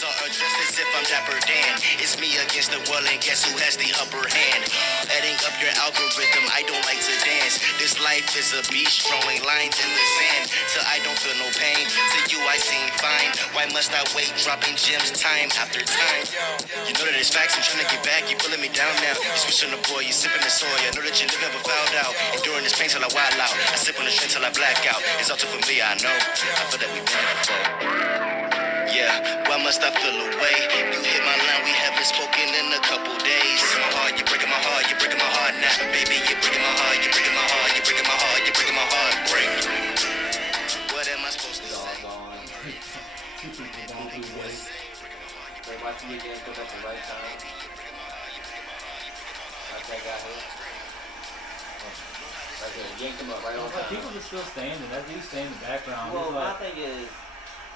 Niggas are dressed as if I'm Dapper Dan. It's me against the world, and guess who has the upper hand? Adding up your algorithm, I don't like to dance. This life is a beast, drawing lines in the sand. Till I don't feel no pain, to you I seem fine. Why must I wait, dropping gems time after time? You know that it's facts, I'm trying to get back, you pulling me down now. You switching the boy, you sipping the soy. I know that you live never found out. Enduring this pain till I wild out. I sip on the strength till I black out. It's all too familiar, I know. I feel that we've been here before. Yeah, why must I feel away? You hit my line, we haven't spoken in a couple days. You're breaking my heart, you're breaking my heart now. Baby, you're breaking my heart, you're breaking my heart, you're breaking my heart, you're breaking my heart. Break. What am I supposed to say? Two people going through the way. They watching you again, put up the right time. Like that guy here. Right there, yanked him up right on time. People are still standing. That dude standing in the background. Well, my thing is,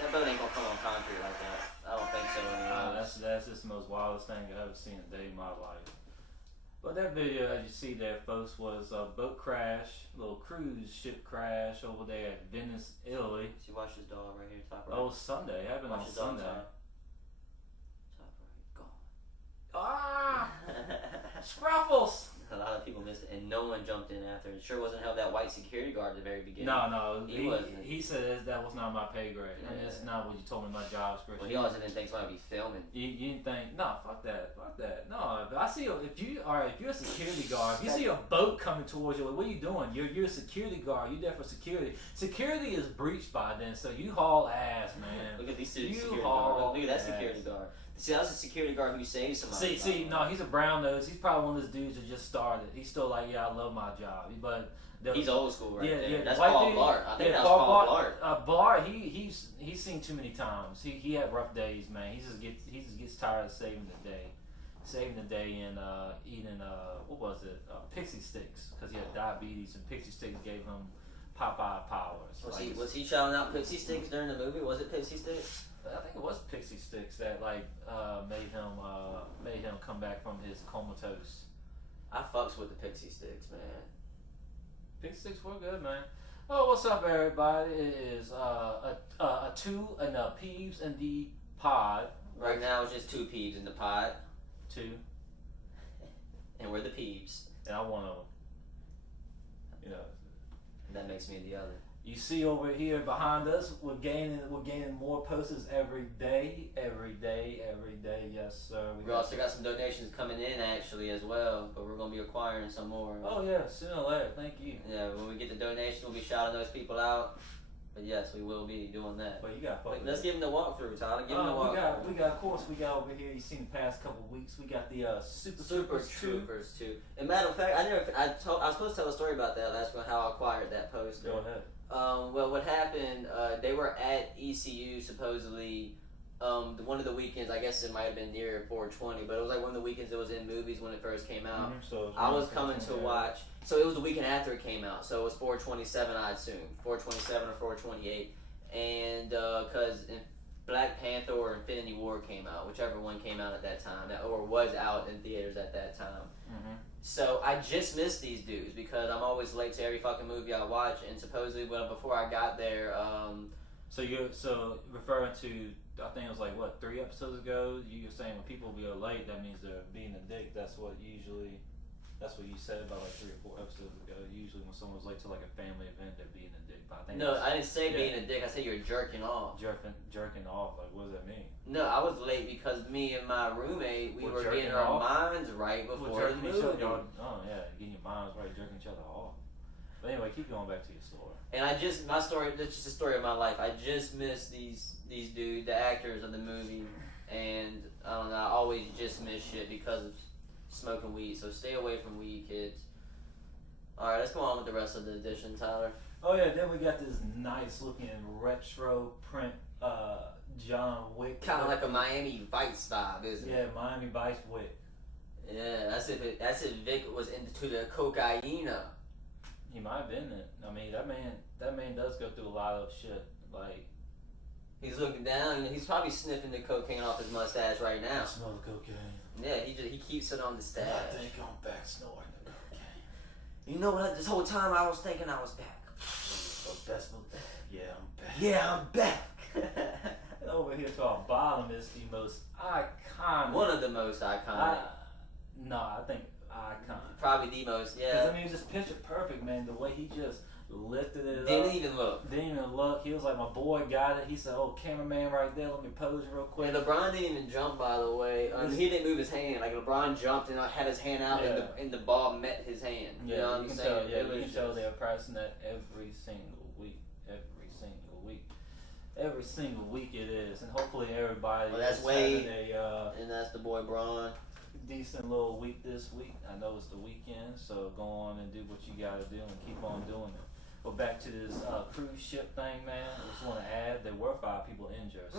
that boat ain't gonna come on concrete like that. I don't think so anymore. That's just the most wildest thing I've ever seen in a day in my life. But that video, as you see there, folks, was a boat crash, a little cruise ship crash over there at Venice, Italy. See, watch this dog right here, top right. Oh, Sunday. Happened on Sunday. Top right, gone. Ah! Scruffles! A lot of people missed it, and no one jumped in after. It sure wasn't held that white security guard at the very beginning. No, he wasn't. He said that was not my pay grade, and it's not what you told me my job description. Well, he also didn't think somebody would be filming. You didn't think, no, fuck that. No, but I see if you're a security guard, if you see a boat coming towards you, what are you doing? You're a security guard. You're there for security. Security is breached by then, so you haul ass, man. Look at these two security guards. Look at that security guard. See, that was a security guard who saved somebody. No, he's a brown nose. He's probably one of those dudes who just started. He's still like, yeah, I love my job, but he's old school right there. Yeah, that's Paul Blart. I think that's Paul Blart. Blart, he's seen too many times. He had rough days, man. He just gets tired of saving the day and eating what was it? Pixie sticks, because he had diabetes, and Pixie sticks gave him Popeye powers. Was he shouting out Pixie sticks during the movie? Was it Pixie sticks? I think it was Pixie sticks that made him come back from his comatose. I fucks with the Pixie sticks, man. Pixie sticks were good, man. Oh, what's up, everybody? It is a two and a Peeves in the pod. Right now, it's just two Peeves in the pod. Two. And we're the Peeves. And I'm one of them. You know. And that makes me the other. You see over here behind us, we're gaining more posters every day. Yes, sir. We also got some donations coming in actually as well, but we're gonna be acquiring some more. Oh yeah, sooner or later. Thank you. Yeah, when we get the donations, we'll be shouting those people out. But yes, we will be doing that. But you got. Let's give them the walkthrough, Tyler. Give them the walkthrough. We got. Of course, we got over here. You've seen the past couple of weeks. We got the Super Troopers 2. And matter of fact, I was supposed to tell a story about that last one, how I acquired that poster. Go ahead. Well, what happened, they were at ECU supposedly one of the weekends. I guess it might have been near 420, but it was like one of the weekends it was in movies when it first came out. So I was coming to watch, so it was the weekend after it came out, so it was 427, I assume. 427 or 428. And because Black Panther or Infinity War came out, whichever one came out at that time, or was out in theaters at that time. Mm-hmm. So I just missed these dudes because I'm always late to every fucking movie I watch, and supposedly, before I got there, So referring to, I think it was like 3 episodes ago. You were saying when people be late, that means they're being a dick. That's what you said about like 3 or 4 episodes ago. Usually when someone's late to like a family event, they're being a dick. But I didn't say being a dick. I said you're jerking off. Jerking off. Like, what does that mean? No, I was late because me and my roommate, we were getting our minds right before the movie. Oh yeah, getting your minds right, jerking each other off. But anyway, keep going back to your story. And that's just a story of my life. I just missed these dudes, the actors of the movie, and I don't know. I always just miss shit because of smoking weed. So stay away from weed, kids. All right, let's go on with the rest of the edition, Tyler. Oh yeah, then we got this nice looking retro print John Wick. Kind of like a Miami Vice vibe, isn't it? Yeah, Miami Vice Wick. Yeah, that's if Vic was into the cocaine. He might have been it. I mean, that man does go through a lot of shit. Like, he's looking down. He's probably sniffing the cocaine off his mustache right now. I smell the cocaine. Yeah, he keeps it on the stash. I think I'm back snorting the cocaine. You know what? This whole time I was thinking I was back. Yeah, I'm back. Yeah, I'm back. Over we're here to our bottom is the most iconic. One of the most iconic. I think iconic. Probably the most, yeah. Because I mean, it was just picture perfect, man. The way he just lifted it Didn't up. even look. Didn't even look. He was like, my boy got it. He said, oh, cameraman right there, let me pose real quick. And LeBron didn't even jump, by the way. He didn't move his hand. Like, LeBron jumped and had his hand out, and the ball met his hand. Yeah, you know what I'm saying? You can tell they're practicing that every single week. Every single week it is. And hopefully everybody that's is Wade, having and that's the boy Braun. Decent little week this week. I know it's the weekend, so go on and do what you got to do and keep on doing it. But back to this cruise ship thing, man. I just want to add there were 5 people injured.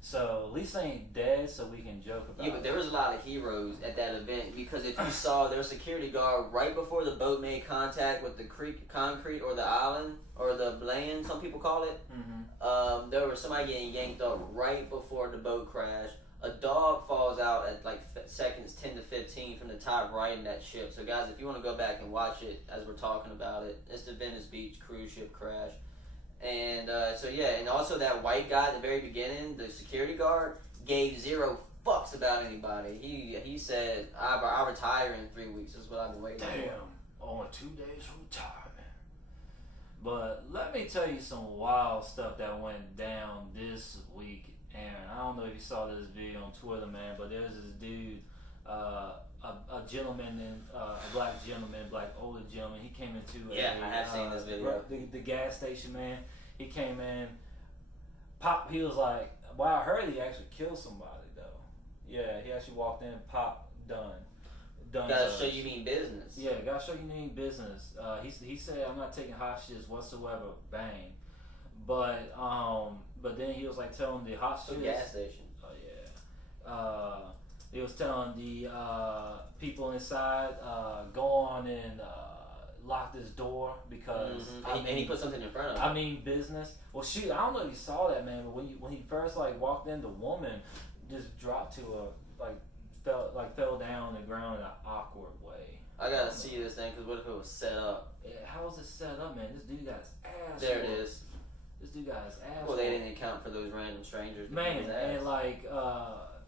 So at least they ain't dead, so we can joke about it. Yeah, but there was a lot of heroes at that event because if you saw, there was a security guard right before the boat made contact with the concrete or the island or the land, some people call it. Mm-hmm. There was somebody getting yanked up right before the boat crashed. A dog falls out at like seconds 10 to 15 from the top right in that ship. So guys, if you want to go back and watch it as we're talking about it, it's the Venice Beach cruise ship crash. And and also that white guy at the very beginning, the security guard, gave 0 fucks about anybody. He said, I retire in 3 weeks. That's what I've been waiting for. Damn, only 2 days from retirement. But let me tell you some wild stuff that went down this week. And I don't know if you saw this video on Twitter, man, but there was this dude, a gentleman, a black gentleman, older gentleman. He came into I have seen this video. The gas station, man. He came in, pop. He was like, "Well, I heard he actually killed somebody, though." Yeah, he actually walked in, pop, done. Gotta show you mean business. Yeah, gotta show you mean business. He said, "I'm not taking hostages whatsoever." Bang. But then he was like telling the hostages. Gas station. Oh yeah. He was telling the people inside, go on and lock this door because and he put something in front of him. I mean business. Well, shoot, I don't know if you saw that, man. But when he first walked in, the woman just dropped to fell down on the ground in an awkward way. I gotta see this thing because what if it was set up? Yeah, how was it set up, man? This dude got his ass. There it is. This dude got his ass. Well, they didn't account for those random strangers. Man, and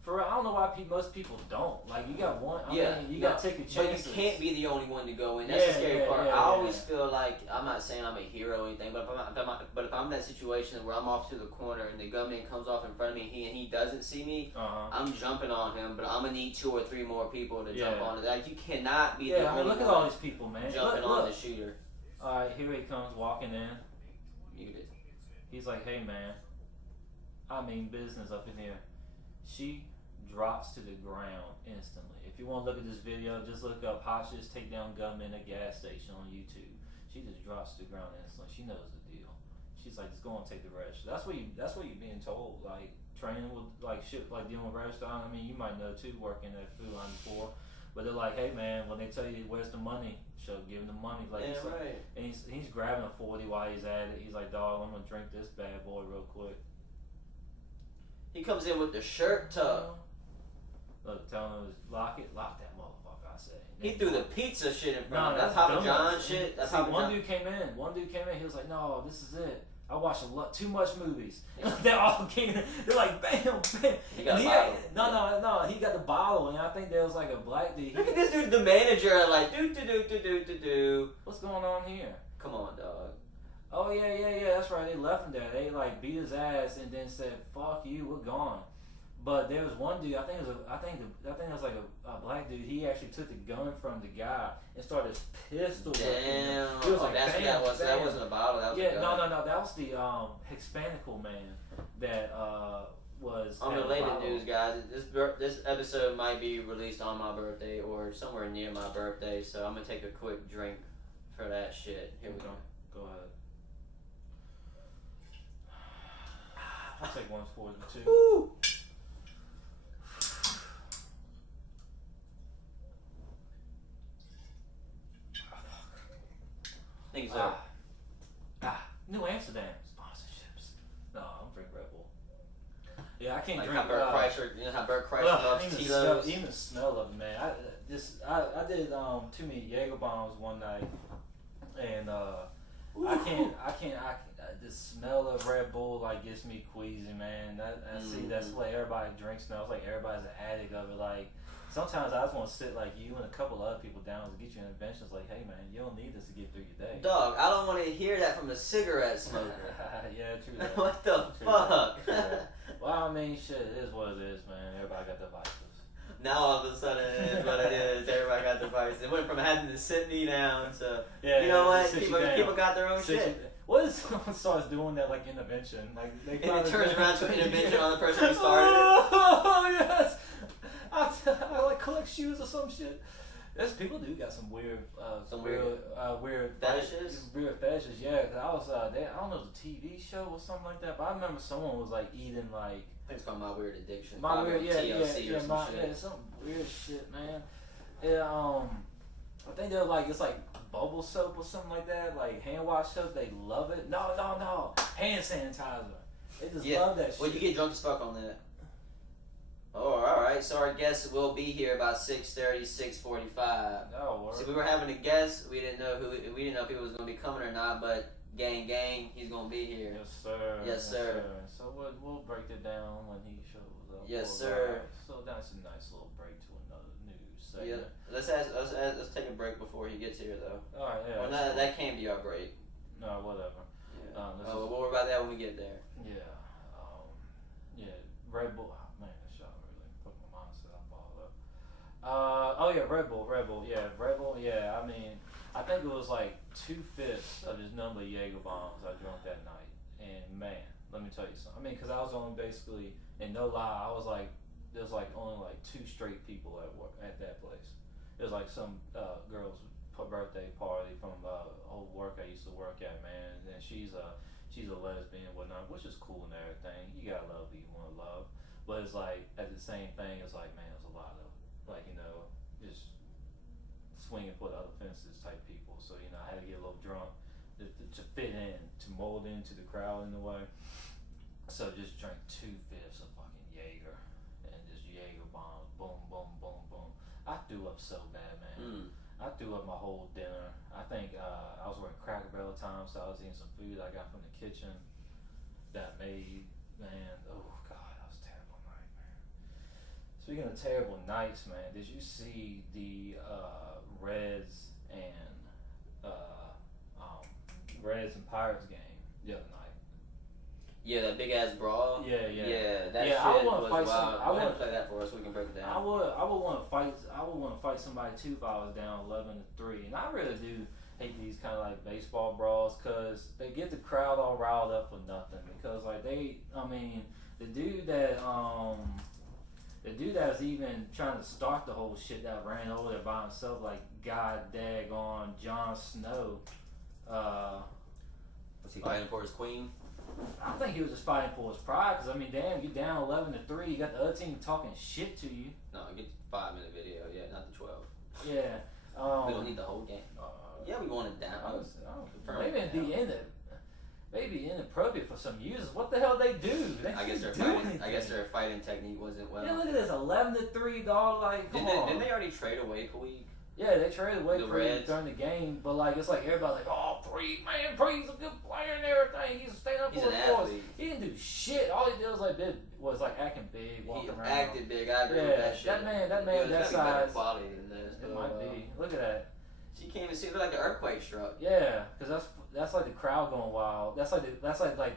for real, I don't know why most people don't. Like, you got one. I mean, you got to take your chances. But you can't be the only one to go in. That's the scary part. I always feel like, I'm not saying I'm a hero or anything, but if I'm in that situation where I'm off to the corner and the gunman comes off in front of me and he doesn't see me, I'm jumping on him, but I'm going to need 2 or 3 more people to jump on it. Like, you cannot be the only one. Look at all these people, man. Jumping on the shooter. All right, here he comes walking in. Muted. He's like, hey, man, I mean business up in here. She drops to the ground instantly. If you want to look at this video, just look up hostages take down gunman at gas station on YouTube. She just drops to the ground instantly. She knows the deal. She's like, just go and take the rest. That's what you're being told. Like, training with shit, like dealing with restaurant. I mean, you might know too, working at food line before. But they're like, hey man, when they tell you where's the money, she'll give him the money. Like, right. And he's grabbing a 40 while he's at it. He's like, dog, I'm gonna drink this bad boy real quick. He comes in with the shirt tucked. Look, telling him to lock that motherfucker. I say. He threw the pizza shit in front of him. That's Papa John shit. That's Papa One John. dude came in. He was like, no, this is it. I watched too much movies. They all came in. They're like, bam, bam. He got a bottle. No. He got the bottle, and I think there was like a black dude. Look at this dude, the manager, like, do. What's going on here? Come on, dog. Oh yeah. That's right. They left him there. They beat his ass and then said, "Fuck you, we're gone." But there was one dude. I think it was like a black dude. He actually took the gun from the guy and started pistol whipping him. Damn. He was like, that's bam, what that was. bam. That wasn't a bottle. That was a gun. No. That was the Hispanical man that was. On related news, guys, this episode might be released on my birthday or somewhere near my birthday. So I'm gonna take a quick drink for that shit. Here we go. Go ahead. I'll take one for the 2. Woo! Think so. New Amsterdam sponsorships. No, I'm drinking Red Bull. Yeah, I can't like drink. How Bert Kreischer, you know how Bert Kreischer loves Tito's. Even the smell of it, man. I did too many Jaeger bombs one night, and I can't. the smell of Red Bull like gets me queasy, man. I see that's what everybody drinks now. It's like everybody's an addict of it. Like sometimes I just want to sit like you and a couple other people down to get you interventions. Like, hey man, you don't need this to get through your day. Dog, I don't want to hear that from a cigarette smoker. Yeah, true that. What the True fuck? that. Well, I mean, shit, it is what it is, man. Everybody got their vices. Now all of a sudden it is what it is. Everybody got their vices. It went from having to sit me down to you know what? People got their own shit. What if someone starts doing that like intervention? Like they and it turns around to an intervention on the person who started it. Oh yes. I like collect shoes or some shit. There's people do got some weird, weird fetishes. Weird fetishes, yeah. Cause I was there. I don't know, it was a TV show or something like that. But I remember someone was like eating like. I think it's called My Weird Addiction. My weird, TLC or some shit. Yeah, some weird shit, man. Yeah, I think they're like it's like bubble soap or something like that, like hand wash soap. They love it. No, hand sanitizer. They just love that shit. Well, you get drunk as fuck on that. Oh, all right. So our guest will be here about 6:30, 6:45. No, So we were having a guest. We didn't know if he was gonna be coming or not, but gang, he's gonna be here. Yes, sir. Yes, sir. So we'll break it down when he shows up. Yes, sir. So that's a nice little break to another news segment. Yeah. Let's take a break before he gets here, though. All right. Yeah. Well, that can be our break. No, whatever. Yeah. We'll worry about that when we get there. Yeah. Yeah. Red Bull. Oh, man, that shot really put my mindset up all up. Oh yeah, Red Bull. Yeah, Red Bull. Yeah. I mean, I think it was like 2/5 of his number of Jaeger bombs I drank that night, and man, let me tell you something. I mean, because I was on basically, and no lie, I was like, there was like only like 2 straight people at work at that place. It was like some girl's birthday party from old work I used to work at, man, and she's a lesbian and whatnot, which is cool and everything. You gotta love who you want to love, but it's like at the same thing, it's like, man, there's a lot of like, you know, just swinging for the other fences type people. So you know, I had to get a little drunk to fit in, to mold into the crowd in a way. So just drank 2/5 of fucking Jaeger and just Jaeger bombs, boom, boom, boom, boom. I threw up so bad, man. I threw up my whole dinner. I think I was working Cracker Barrel time, so I was eating some food I got from the kitchen that I made. Man, oh god, that was a terrible night, man. Speaking of terrible nights, man, did you see the Reds and Pirates game the other night? Yeah, that big ass brawl. Yeah. That shit I would was fight wild. I want to play that for us so we can break it down. I would want to fight. I would want to fight somebody too if I was down 11-3. And I really do hate these kind of like baseball brawls because they get the crowd all riled up for nothing. Because like the dude that was even trying to start the whole shit that ran over there by himself, like god daggone Jon Snow. Was he fighting for his queen? I think he was just fighting for his pride, because I mean, damn, you're down 11-3. You got the other team talking shit to you. No, get the 5-minute video, yeah, not the 12. Yeah. We don't need the whole game. Yeah, we want it down. Maybe inappropriate for some users. What the hell they do? I guess their fighting technique wasn't well. Yeah, look at this, 11-3, dog. Like, come on. Didn't they already trade away Puig? Yeah, they traded away Puig during the game, but like it's like everybody's like, oh, Puig's a good player and everything. He's staying up for his force. He didn't do shit. All he did was like acting big, walking around. He acted big. I agree with that shit. That man, that size. Quality than this. It might be. Look at that. So you can't even see it, like an earthquake struck. Yeah, because that's like the crowd going wild. That's like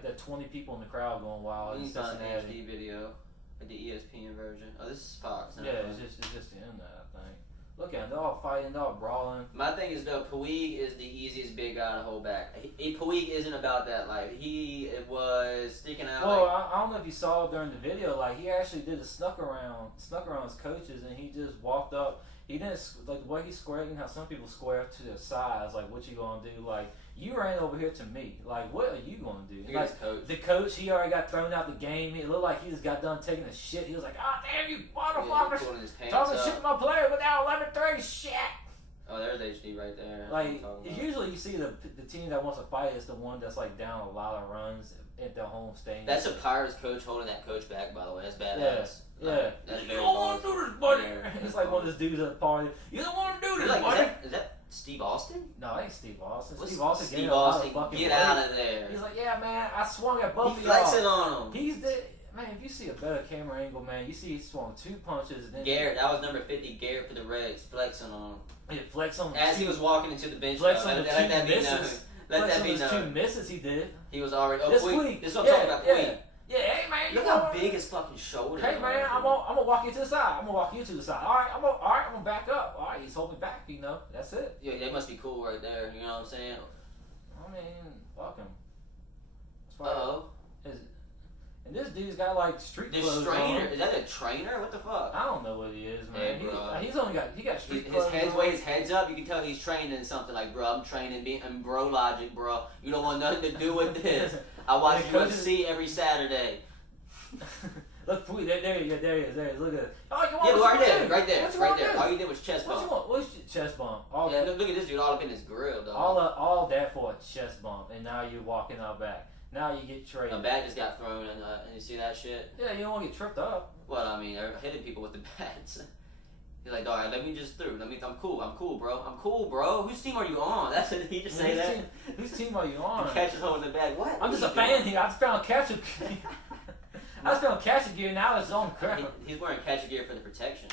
the 20 people in the crowd going wild. It's not an HD video, like the ESPN version. Oh, this is Fox. Yeah, it's just the internet, I think. Look at them, they're all fighting, they're all brawling. My thing is though, Puig is the easiest big guy to hold back. Puig isn't about that life. He was sticking out. Well, I don't know if you saw during the video, like he actually did a snuck around his coaches, and he just walked up. He didn't like the way he squared. You know how some people square up to their sides. Like, what you gonna do? Like, you ran over here to me. Like, what are you gonna do? Like, the coach, he already got thrown out the game. It looked like he just got done taking a shit. He was like, "Ah, oh, damn you, motherfuckers! Talking shit to my player without 11-3 shit." Oh, there's HD right there. Like, usually you see the team that wants to fight is the one that's like down a lot of runs at their home stadium. That's a Pirates coach holding that coach back, by the way. That's badass. Yeah. You don't want to do this, buddy. It's like one of those dudes at the party. You don't want to do this, buddy. Is that Steve Austin? No, it ain't Steve Austin. What's Steve Austin, Steve gave him a lot of Austin, fucking get weight. out of there. He's like, yeah, man, I swung at both He of y'all. flexing on him. He's the man. If you see a better camera angle, man, you see he swung 2 punches. And then Garrett, that was number 50. Garrett for the Reds, flexing on him. he flex on As he was walking into the bench, flex though, on the let that two be known. misses. Let Flex that on be those known. 2 misses he did. He was already. Oh, This Puig. week. This is what I'm talking about. Puig. Yeah, hey man, Look how big his fucking shoulders Hey are. man, I'm gonna walk you to the side. I'm gonna walk you to the side. All right, I'm gonna back up. All right, he's holding back. You know, that's it. Yeah, they must be cool right there. You know what I'm saying? I mean, fuck him. Uh-oh. And this dude's got like street This clothes trainer, on. is that a trainer? What the fuck? I don't know what he is, man. Hey, bro. He got street His clothes head's on. way his head's up. You can tell he's training something like, bro, I'm training, I'm bro logic, bro. You don't want nothing to do with this. I watch Yeah, coaches- UFC every Saturday. Look, there he is. Look at it. Oh, you want Yeah, what right you there, want? right there, What you right want there. to do? All you did was chest What bump. you want? What's your chest bump? All Yeah, that, look at this dude all up in his grill, dog. all that for a chest bump, and now you're walking out back. Now you get traded. A bat just got thrown, and you see that shit? Yeah, you don't want to get tripped up. Well, I mean, they're hitting people with the bats. He's like, dog, let me just through. I'm cool, bro. Whose team are you on? That's it. He just say that. Whose team are you on? The catcher's holding the bat. What? I'm just a What are you fan doing? here. I just found catcher. I just found catcher gear. Now it's on crap. He's wearing catcher gear for the protection.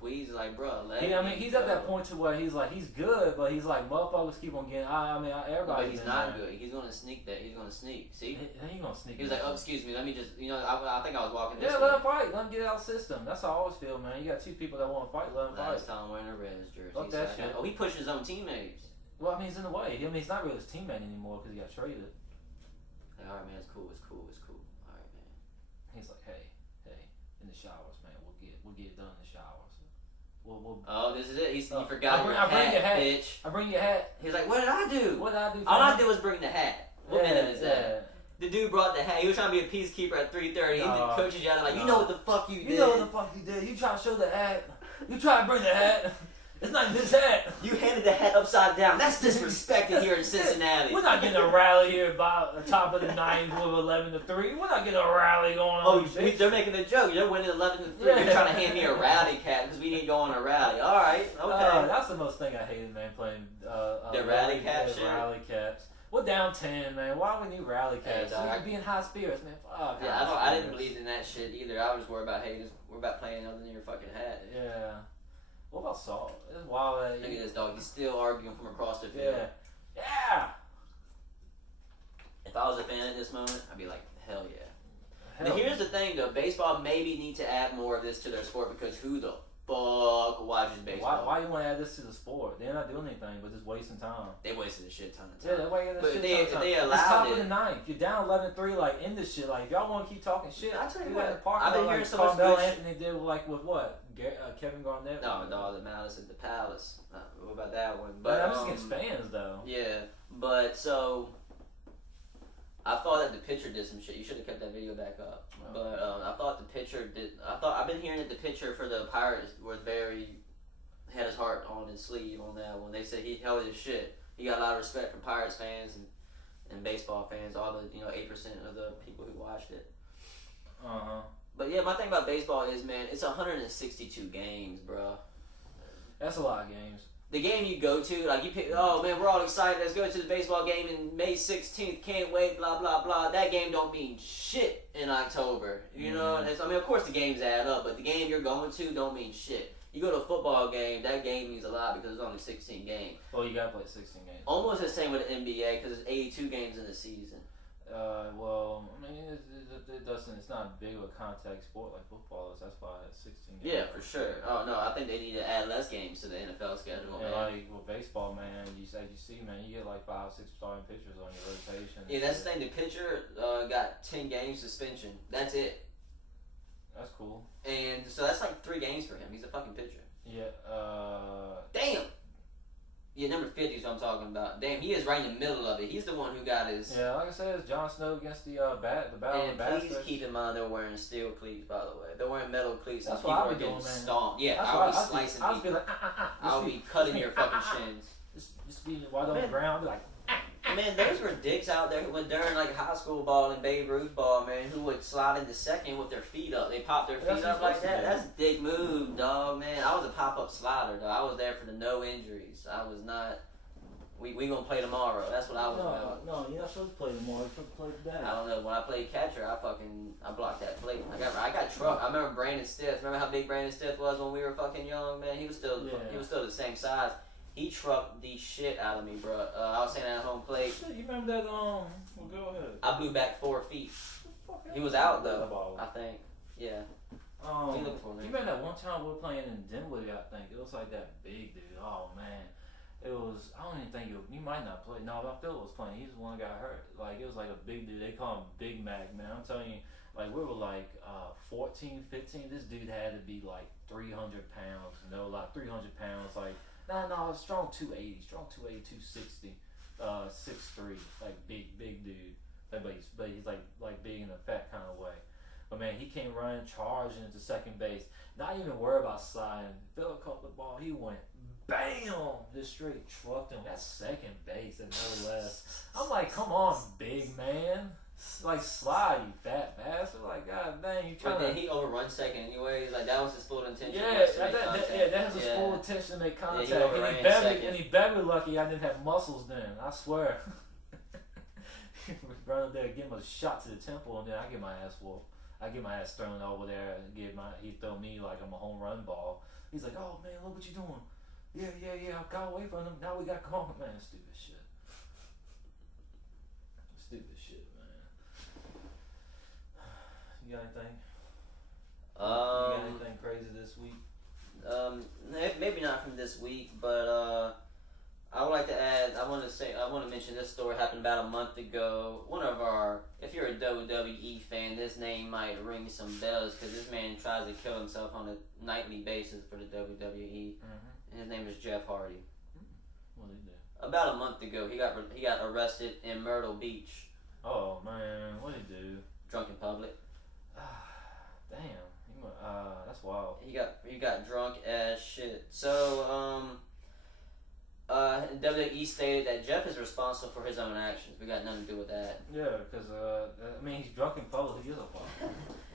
Please, like, bro. He's at that point to where he's like, he's good, but he's like, motherfuckers keep on getting. Everybody. But he's not good. He's gonna sneak that. He's gonna sneak. See? He ain't gonna sneak. He was like, oh, excuse me. Let me just. I think I was walking this Yeah, way. let him fight. Let him get it out of the system. That's how I always feel, man. You got 2 people that want to fight. Let him fight. Last time wearing a Reds jersey. Fuck that So shit. Oh, he pushed his own teammates. Well, I mean, he's in the way. I mean, he's not really his teammate anymore because he got traded. Like, all right, man. It's cool. All right, man. He's like, hey, in the showers, man. We'll get it done in the showers. We'll Oh, this is it. He I forgot bring- your I bring hat, your hat. bitch. I bring your hat. He's like, what did I do? What did I do? For All I him? did was bring the hat. What minute is that? The dude brought the hat. He was trying to be a peacekeeper at 3:30. The coach is yelling like, you know what the fuck you did. You know what the fuck you did. You try to show the hat. You try to bring the hat. It's not his hat. You handed the hat upside down. That's disrespected here in Cincinnati. We're not getting a rally here by the top of the ninth with 11-3. We're not getting a rally going on. Oh, they're making a joke. You're winning 11-3. Yeah. You're trying to hand me a rally cap because we didn't go on a rally. All right, okay. That's the most thing I hated, man, playing The rally cap shit? Rally caps. We're down 10, man. Why do we need rally Hey, caps? dog, We be in high spirits, man. Fuck. Yeah, high I didn't spirits. believe in that shit either. I was worried about we're about playing other than your fucking hat. Yeah. What about Salt? It's wild. Look at this dog. He's still arguing from across the field. Yeah. If I was a fan at this moment, I'd be like, hell yeah. Hell. Now here's the thing though, baseball maybe need to add more of this to their sport because who the fuck watches baseball? Why you want to add this to the sport? They're not doing anything but just wasting time. They wasted a shit ton of Yeah, time. that way But shit if they it's allowed top of it- the ninth. You're down 11-3, like end this shit. Like if y'all want to keep talking shit, I tell you do what, that in the parking I've been lot, hearing like so much Carmelo good Anthony did with what? Kevin Garnett. No, dog, the Malice at the Palace. What about that one? But But I'm just against fans though. yeah, but so I thought that the pitcher did some shit. You should have kept that video back up. Wow. But I thought the pitcher did. I've been hearing that the pitcher for the Pirates was had his heart on his sleeve on that one. They said he held his shit. He got a lot of respect from Pirates fans and baseball fans. All the 8% of the people who watched it. But yeah, my thing about baseball is, man, it's 162 games, bro. That's a lot of games. The game you go to, like you pick, oh man, we're all excited. Let's go to the baseball game in May 16th. Can't wait, blah blah blah. That game don't mean shit in October. You know, and I mean, of course the games add up, but the game you're going to don't mean shit. You go to a football game, that game means a lot because it's only 16 games. Well, you gotta play 16 games. Almost the same with the NBA because it's 82 games in the season. Well, I mean, it doesn't. It's not big of a contact sport like football is. That's why it's 16 games. Yeah, for sure. Oh no, I think they need to add less games to the NFL schedule. Yeah, Man. like with baseball, man, as you see, man, you get like 5-6 starting pitchers on your rotation. Yeah, that's the thing. The pitcher got 10 games suspension. That's it. That's cool. And so that's like 3 games for him. He's a fucking pitcher. Yeah. Damn. Yeah, number 50 is what I'm talking about. Damn, he is right in the middle of it. He's the one who got his. Yeah, like I said, it's Jon Snow against the battle And of the please baskets. keep in mind they're wearing steel cleats, by the way. They're wearing metal cleats. That's and what people I'll are be getting doing, man. stomped. Yeah, That's I'll why be slicing I'll be people. like, I'll be cutting your fucking shins. Just be while on the ground, be like, Man, those were dicks out there who went during like high school ball and Babe Ruth ball, man, who would slide into second with their feet up. They pop their feet up like that. That's dick move, dog, man. I was a pop-up slider, dog. I was there for the no injuries. I was not. We gonna play tomorrow. That's what I was about. No, you're not supposed to play tomorrow. You're supposed to play today. I don't know. When I played catcher, I blocked that plate. I got trucked. I remember Brandon Stith. Remember how big Brandon Stith was when we were fucking young, man? He was still the same size. He trucked the shit out of me, bro. I was saying at home plate. Shit, you remember that? Well, go ahead. I blew back 4 feet. He was out though. I think. Yeah. You remember that one time we were playing in Dinwiddie? I think it was like that big dude. Oh man. It was, I don't even think you might not play. No, but Phil was playing. He's the one that got hurt. Like, it was like a big dude. They call him Big Mac, man. I'm telling you, like, we were like 14, 15. This dude had to be like 300 pounds. No, like 300 pounds. Like, no, strong 280, 260, 6'3", like big dude. But he's like big in a fat kind of way. But man, he came running, charging into second base. Not even worried about sliding. Phil caught the ball. He went bam! Just straight trucked him. That's second base and no less. I'm like, come on, big man. Like, slide, you fat bastard. Like, god dang, you trying to... But then he overrun second anyway. Like, that was his full intention. Yeah, that was his full intention to make contact. And he better be lucky I didn't have muscles then. I swear. Run up there, give him a shot to the temple, and then I get my ass whooped. I get my ass thrown over there, and he throw me like I'm a home run ball. He's like, oh man, look what you doing. Yeah, I got away from him. Now we got caught. Man, stupid shit. Stupid shit, man. You got anything? You got anything crazy this week? Maybe not from this week, but I would like to add. I want to mention this story happened about a month ago. If you're a WWE fan, this name might ring some bells because this man tries to kill himself on a nightly basis for the WWE. Mm-hmm. His name is Jeff Hardy. What did he do? About a month ago, he got arrested in Myrtle Beach. Oh man, what did he do? Drunk in public. Damn, that's wild. He got drunk as shit. So WWE stated that Jeff is responsible for his own actions. We got nothing to do with that. Yeah, because he's drunk in public. He is a fuck.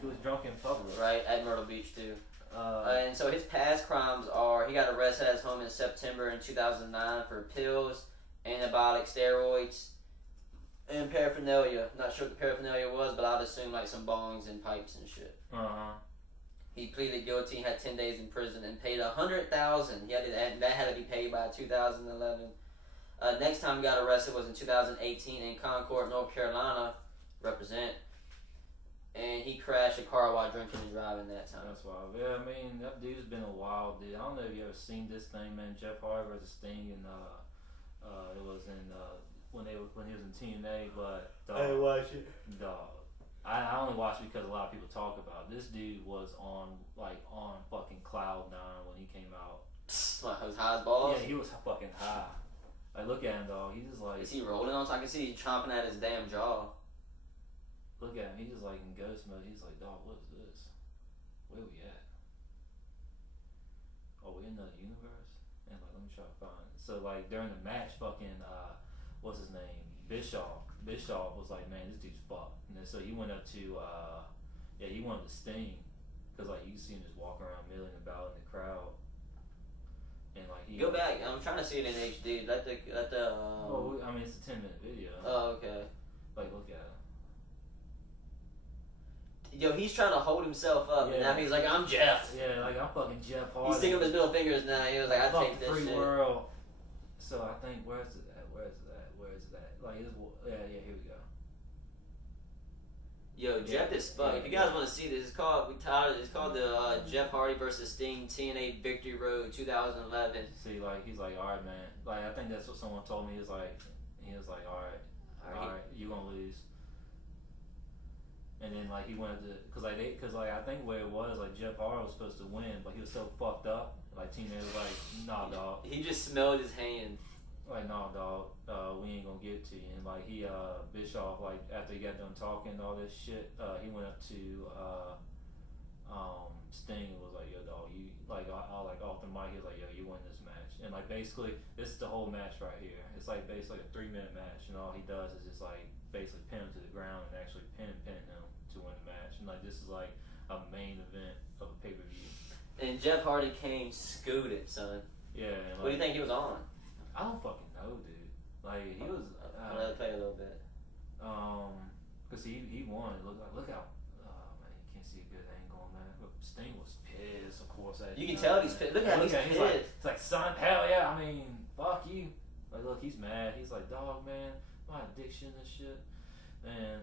He was drunk in public. Right at Myrtle Beach too. And so his past crimes are he got arrested at his home in September in 2009 for pills, antibiotic steroids, and paraphernalia. Not sure what the paraphernalia was, but I'd assume like some bongs and pipes and shit. He pleaded guilty, had 10 days in prison, and paid $100,000. That had to be paid by 2011. Next time he got arrested was in 2018 in Concord, North Carolina. Represent. And he crashed a car while drinking and driving that time. That's wild. Yeah, I mean, that dude's been a wild dude. I don't know if you ever seen this thing, man. Jeff Hardy versus Sting, and it was in when he was in TNA, but I didn't watch it. Dog, I only watched it because a lot of people talk about it. This dude was on fucking cloud 9 when he came out. What, was high as balls? Yeah, he was fucking high. Like, look at him, dog. He's just like. Is he rolling on? So I can see he chomping at his damn jaw. Look at him, he's just like in ghost mode. He's like, dog, what is this? Where we at? Oh, we in another universe? And like, let me try to find it. So like during the match, fucking what's his name? Bischoff was like, man, this dude's fucked. And then so he went up to he went up to Sting. Cause like you see him just walk around milling about in the crowd. And like he go back, I'm trying to see it in HD. Let the well, I mean it's a 10-minute video. Oh, okay. Like look at it. Yo, he's trying to hold himself up, and now he's like, I'm Jeff. Yeah, like, I'm fucking Jeff Hardy. He's sticking up his middle fingers now. He was like, I take this free shit. World. So I think, where is it at? Like, here we go. Yo, Jeff is fucked. If you guys want to see this, it's called the Jeff Hardy versus Sting TNA Victory Road 2011. See, like, he's like, all right, man. Like, I think that's what someone told me. He was like, all right, you gonna lose. And then like he wanted to, cause I think where it was like Jeff Hardy was supposed to win, but he was so fucked up. Like TNA was like, nah, dog. He just smelled his hand. Like, nah, dog. We ain't gonna give it to you. And like he, Bischoff, like after he got done talking all this shit, he went up to Sting was like, yo, dog, you like, I like off the mic, he was like, yo, you win this match, and like basically this is the whole match right here. It's like basically a 3-minute match, and all he does is just like basically pin him to the ground and actually pin him to win the match, and like this is like a main event of a pay-per-view. And Jeff Hardy came scooted, son. Yeah. And What do you think he was on? I don't fucking know, dude. Like he was. I'll let it play a little bit. Cause he won. Look out. Oh man, you can't see a good angle on that. But Sting was pissed, of course. You can tell he's pissed. Look how he's pissed. It's like, son, hell yeah. I mean, fuck you. Like, look, he's mad. He's like, dog, man, my addiction and shit. And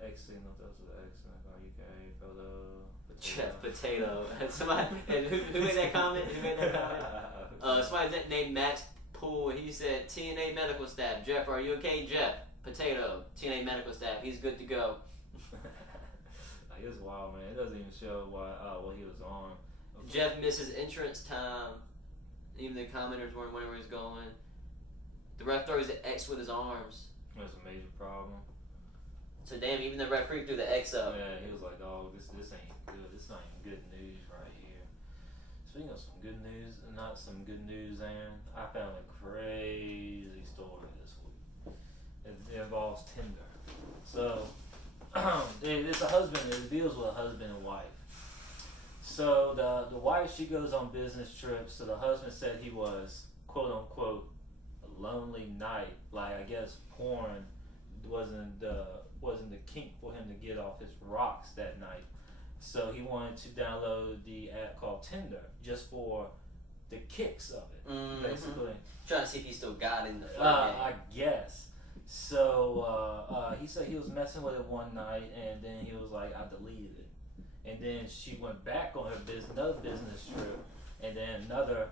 X signal, those are the X. UK photo. Jeff Potato. Somebody. Who made that comment? Who made that comment? Somebody named Max Poole. He said TNA medical staff. Jeff, are you okay? Jeff Potato. TNA medical staff. He's good to go. Like, it's wild, man. It doesn't even show what he was on. Okay. Jeff misses entrance time. Even the commenters weren't wondering where he's going. The ref throws the X with his arms. That's a major problem. So damn, even the referee threw the X up. Yeah, he was like, "Oh, this ain't good. This not even good news right here." Speaking of some good news, not some good news, and I found a crazy story this week. It involves Tinder. So it's a husband. It deals with a husband and wife. So the wife, she goes on business trips. So the husband said he was quote unquote a lonely night. Like, I guess porn wasn't the kink for him to get off his rocks that night. So he wanted to download the app called Tinder just for the kicks of it, basically. Trying to see if he still got in the game. I guess. So he said he was messing with it one night, and then he was like, I deleted it. And then she went back on her another business trip, and then another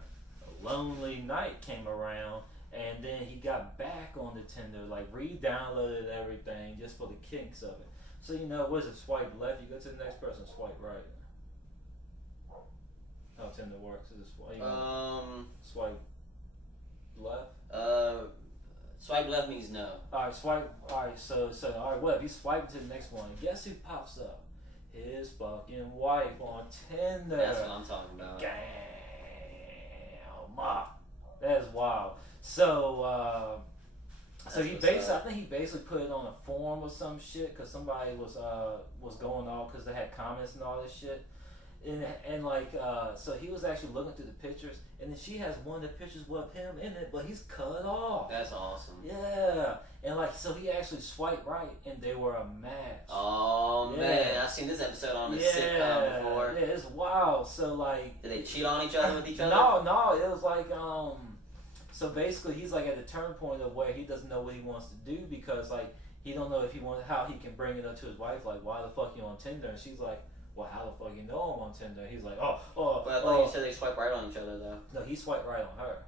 lonely night came around, and then he got back on the Tinder, like re-downloaded everything just for the kinks of it. So what is it, swipe left, you go to the next person, swipe right. How Tinder works is swipe left? Swipe left means no. Alright, so alright, what if you swipe to the next one? Guess who pops up? His fucking wife on Tinder. That's what I'm talking about. Damn, that is wild. So he basically, I think he basically put it on a forum or some shit because somebody was going off because they had comments and all this shit, and so he was actually looking through the pictures, and then she has one of the pictures with him in it, but he's cut off. That's awesome. Yeah, and so he actually swiped right, and they were a match. Oh man, I've seen this episode on this sitcom before. Yeah, it's wild. So did they cheat on each other with each other? No, it was like So basically, he's like at the turn point of where he doesn't know what he wants to do because he don't know how he can bring it up to his wife. Like, why the fuck you on Tinder? And she's like, well, how the fuck you know I'm on Tinder? He's like, But I thought you said they swipe right on each other though. No, he swiped right on her.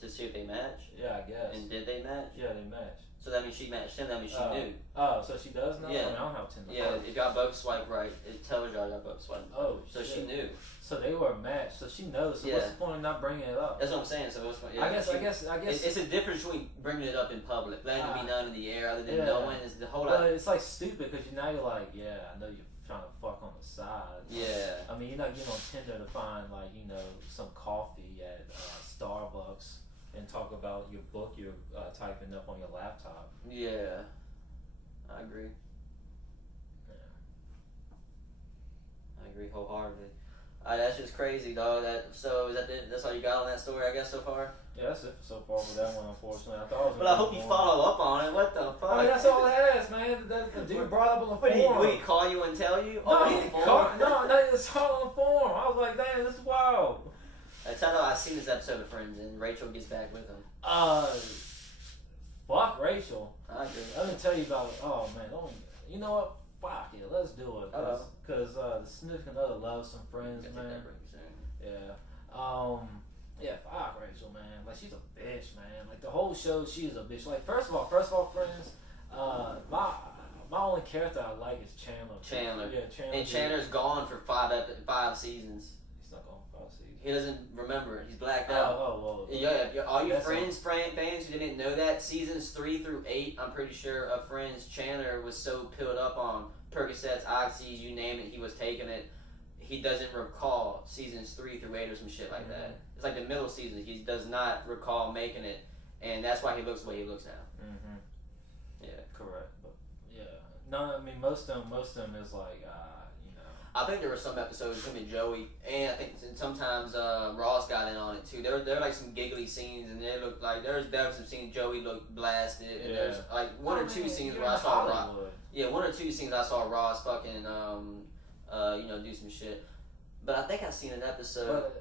To see if they match? Yeah, I guess. And did they match? Yeah, they matched. So that means she matched him, that means she knew. Oh, so she does know? Yeah. I mean, I don't have Tinder. Yeah, if y'all both swipe right, it tells y'all both swipe right. Oh, so shit. she knew. So they were a match, so she knows. So what's the point of not bringing it up? That's what I'm saying. So what's I guess. It's a difference between bringing it up in public, letting it be known in the air, other than yeah. knowing is the whole. But it's like stupid because now you're like, yeah, I know you're trying to fuck on the side. Yeah. I mean, you're not getting on Tinder to find some coffee at Starbucks and talk about your book you're typing up on your laptop. Yeah, I agree. Yeah. I agree wholeheartedly. That's just crazy, dog. That's all you got on that story, I guess, so far? Yeah, that's it so far with that one, unfortunately. I thought it was But I hope you follow up on it. What the fuck? I mean, that's all it has, man. The dude brought up on the forum. Would he call you and tell you? No, he didn't call. No, it's all on the forum. I was like, damn, this is wild. That's how I've seen this episode of Friends, and Rachel gets back with him. Fuck Rachel. I agree. I'm gonna tell you about. Oh man, you know what? Fuck it, let's do it. Cause the significant other loves some Friends, man. Yeah. Yeah, fuck Rachel, man. Like, she's a bitch, man. Like, the whole show, she's a bitch. Like, first of all, Friends. My only character I like is Chandler. Yeah, Chandler. And Chandler's gone for 5 seasons. He's not gone for 5 seasons. He doesn't remember it. He's blacked out. Oh. Yeah, all you Friends fans who didn't know that, seasons 3 through 8, I'm pretty sure of Friends, Chandler was so pilled up on Percocets, Oxys, you name it, he was taking it. he doesn't recall seasons 3 through 8 or some shit like that. It's like the middle season. He does not recall making it, and that's why he looks the way he looks now. Yeah, correct. But yeah, no, I mean most of them is like you know. I think there were some episodes him and Joey, and I think sometimes Ross got in on it too. There were like some giggly scenes, and they looked like there's definitely some scenes Joey looked blasted, and there's like one or two scenes where I saw Ross. Yeah, one or two scenes I saw Ross fucking you know, do some shit. But I think I seen an episode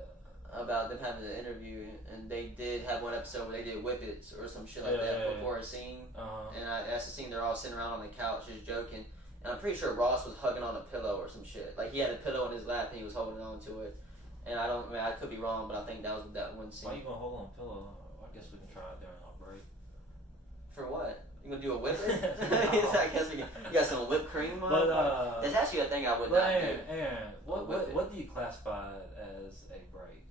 about them having an interview, and they did have one episode where they did whippets or some shit like that before a scene. And that's the scene they're all sitting around on the couch just joking. And I'm pretty sure Ross was hugging on a pillow or some shit. Like he had a pillow in his lap and he was holding on to it. And I could be wrong, but I think that was that one scene. Why you gonna hold on a pillow? I guess we can try it during our break. For what? You gonna do a whippet? I guess you got some whipped cream on. But it's actually a thing I would not do. Aaron, what do you classify as a break?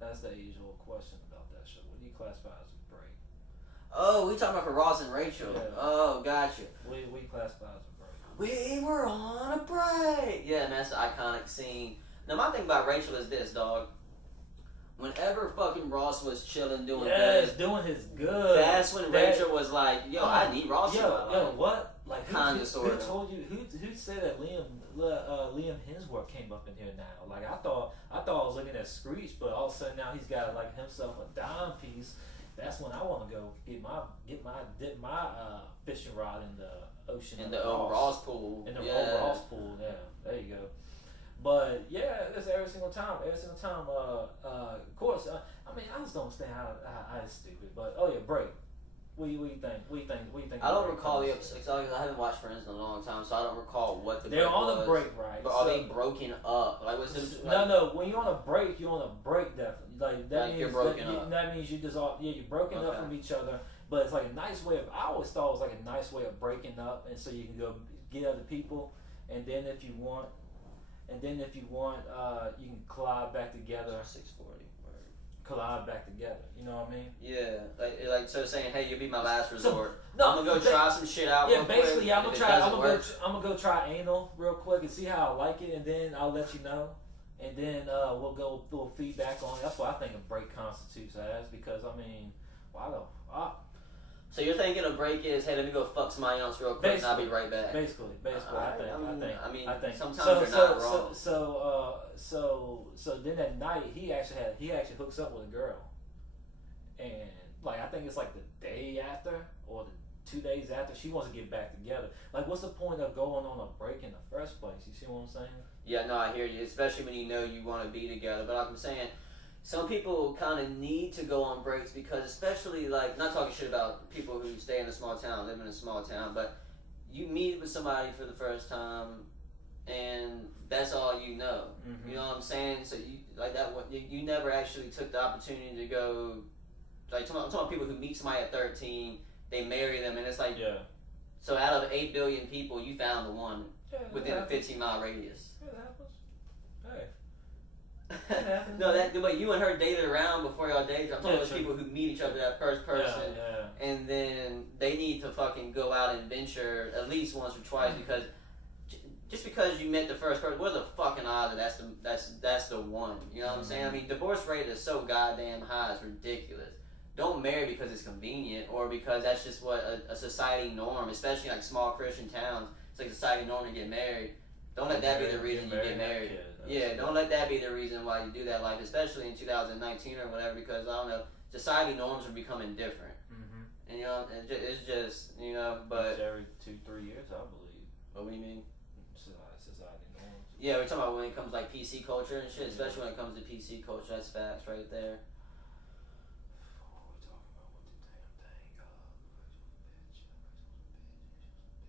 That's the age-old question about that show. What do you classify as a break? Oh, we talking about for Ross and Rachel. Yeah. Oh, gotcha. We classify as a break. We were on a break. Yeah, and that's the iconic scene. Now my thing about Rachel is this, dog. Whenever fucking Ross was chilling doing doing his good. That's when Rachel was like, "Yo, I need Ross." What? Like who told you? Who said that Liam Hemsworth came up in here now? Like I thought I was looking at Screech, but all of a sudden now he's got like himself a dime piece. That's when I want to go dip my fishing rod in the ocean. In the old Ross pool. In the old Ross pool. Yeah, there you go. But yeah, that's every single time. Of course, I mean, I just don't understand how it's stupid. But oh yeah, break. What do you think? I don't recall the episode. I haven't watched Friends in a long time, so I don't recall what the. They're on a break, right? But are they broken up? Like was this? Like, no. When you're on a break, you're on a break definitely. Like that means you're broken up. That means you just you're broken up from each other. But it's like a nice way of. I always thought it was like a nice way of breaking up, and so you can go get other people, and then if you want, you can collide back together. 640. Collide back together. You know what I mean? Yeah. Like so saying, hey, you'll be my last resort. No, I'm gonna go try some shit out. Yeah, basically, I'm gonna go try anal real quick and see how I like it, and then I'll let you know, and then we'll go do a feedback on it. That's what I think a break constitutes as, because I mean, So you're thinking a break is, hey, let me go fuck somebody else real quick, and I'll be right back. Basically, I think sometimes you're not wrong. So then at night he actually hooks up with a girl, and like I think it's like the day after or the 2 days after she wants to get back together. Like, what's the point of going on a break in the first place? You see what I'm saying? Yeah, no, I hear you. Especially when you know you want to be together. But like I'm saying, some people kind of need to go on breaks because, especially like, not talking shit about people who stay in a small town, live in a small town, but you meet with somebody for the first time, and that's all you know. Mm-hmm. You know what I'm saying? So you like that. You never actually took the opportunity to go. Like, I'm talking about people who meet somebody at 13, they marry them, and it's like, so out of 8 billion people, you found the one within a 15-mile radius. It happens. Hey. No, but you and her dated around before y'all dated. I'm talking about people who meet each other that first person, and then they need to fucking go out and venture at least once or twice because just because you met the first person, what are the fucking odds that that's the one? You know what I'm saying? I mean, divorce rate is so goddamn high, it's ridiculous. Don't marry because it's convenient or because that's just what a society norm, especially like small Christian towns. It's like society norm to get married. Don't let that be the reason you get married. Yeah, don't let that be the reason why you do that life, especially in 2019 or whatever, because I don't know, society norms are becoming different. Mm-hmm. And you know, it's just, you know, but. It's every 2-3 years, I believe. What do you mean? Society norms. Yeah, we're talking about when it comes like PC culture and shit, especially when it comes to PC culture. That's facts right there.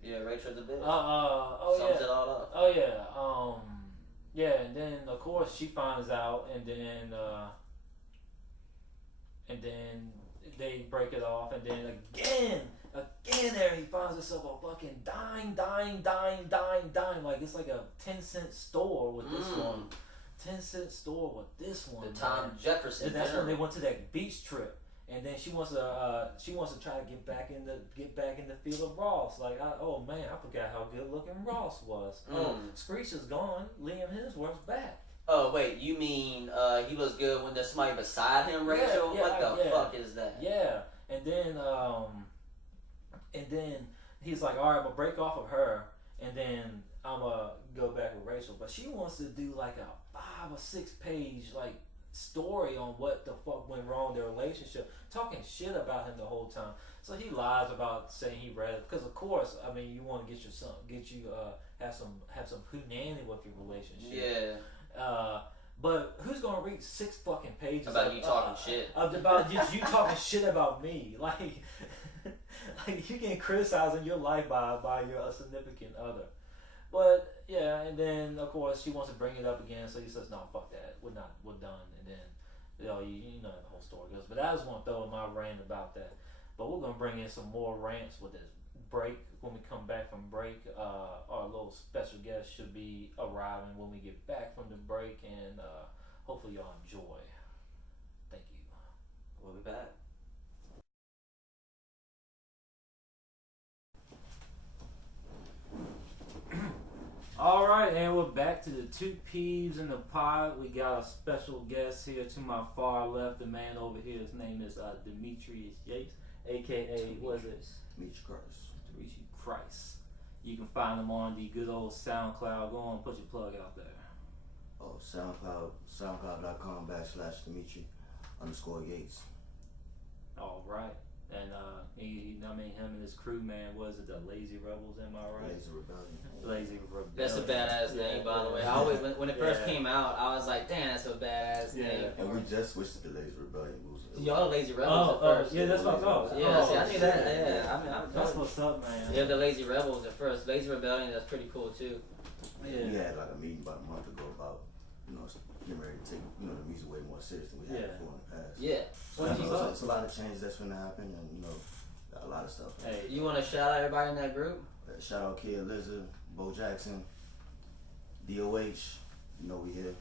Yeah, Rachel's a bitch. Sums it all up. Oh yeah. Yeah, and then of course she finds out, and then they break it off, and then again there he finds himself a fucking dying. Like it's like a 10-cent store with this one. 10-cent store with this one. The Tom Jefferson. And that's when they went to that beach trip. And then she wants to try to get back in the field of Ross. Like, oh man, I forgot how good looking Ross was. Oh, Screech is gone. Liam Hemsworth's back. Oh wait, you mean he was good when there's somebody beside him, Rachel? What the fuck is that? Yeah, and then he's like, all right, I'm gonna break off of her, and then I'm gonna go back with Rachel. But she wants to do like a 5 or 6 page like story on what the fuck went wrong in their relationship, talking shit about him the whole time. So he lies about saying he read it because, of course, I mean, you want to have some hootenanny with your relationship. Yeah. But who's gonna read 6 fucking pages about you talking shit? About you talking shit about me? Like you getting criticized in your life by your significant other. But yeah, and then of course she wants to bring it up again, so he says, "No, fuck that. We're done." And then you know how the whole story goes. But I just want to throw in my rant about that. But we're gonna bring in some more rants with this break. When we come back from break, our little special guest should be arriving when we get back from the break, and hopefully y'all enjoy. Thank you. We'll be back. All right, and we're back to the 2 Peas in the pod. We got a special guest here to my far left. The man over here, his name is Metri Christ, aka what is it? Metri Christ. Metri Christ. You can find him on the good old SoundCloud. Go on, put your plug out there. Oh, SoundCloud.com/Demetri_Yates. All right. And him and his crew, man, was it the Lazy Rebels? Am I right? Lazy Rebellion. Lazy Rebellion. That's a badass name, by the way. I always, when it first came out, I was like, damn, that's a badass name. And we just switched to the Lazy Rebellion. Y'all Lazy Rebels at first. Yeah, that's what I thought. Yeah, see, I knew that. Yeah, I mean, that's what's up, man. Yeah, the Lazy Rebels at first. Lazy Rebellion, that's pretty cool too. Yeah. We had like a meeting about a month ago about, getting ready to take, the music way more serious than we had before in the past. Yeah. So it's a lot of changes that's going to happen, and got a lot of stuff. Hey, you want to shout out everybody in that group? Shout out Kid Lizard, Bo Jackson, DOH. We here.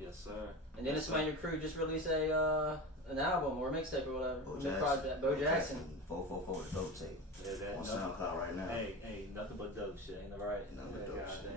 Yes, sir. And then somebody in your crew just released an album or a mixtape or whatever. Bo Jackson. 444, the dope tape. Yeah, on SoundCloud right now. Hey, nothing but dope shit, ain't that right? Nothing but dope shit.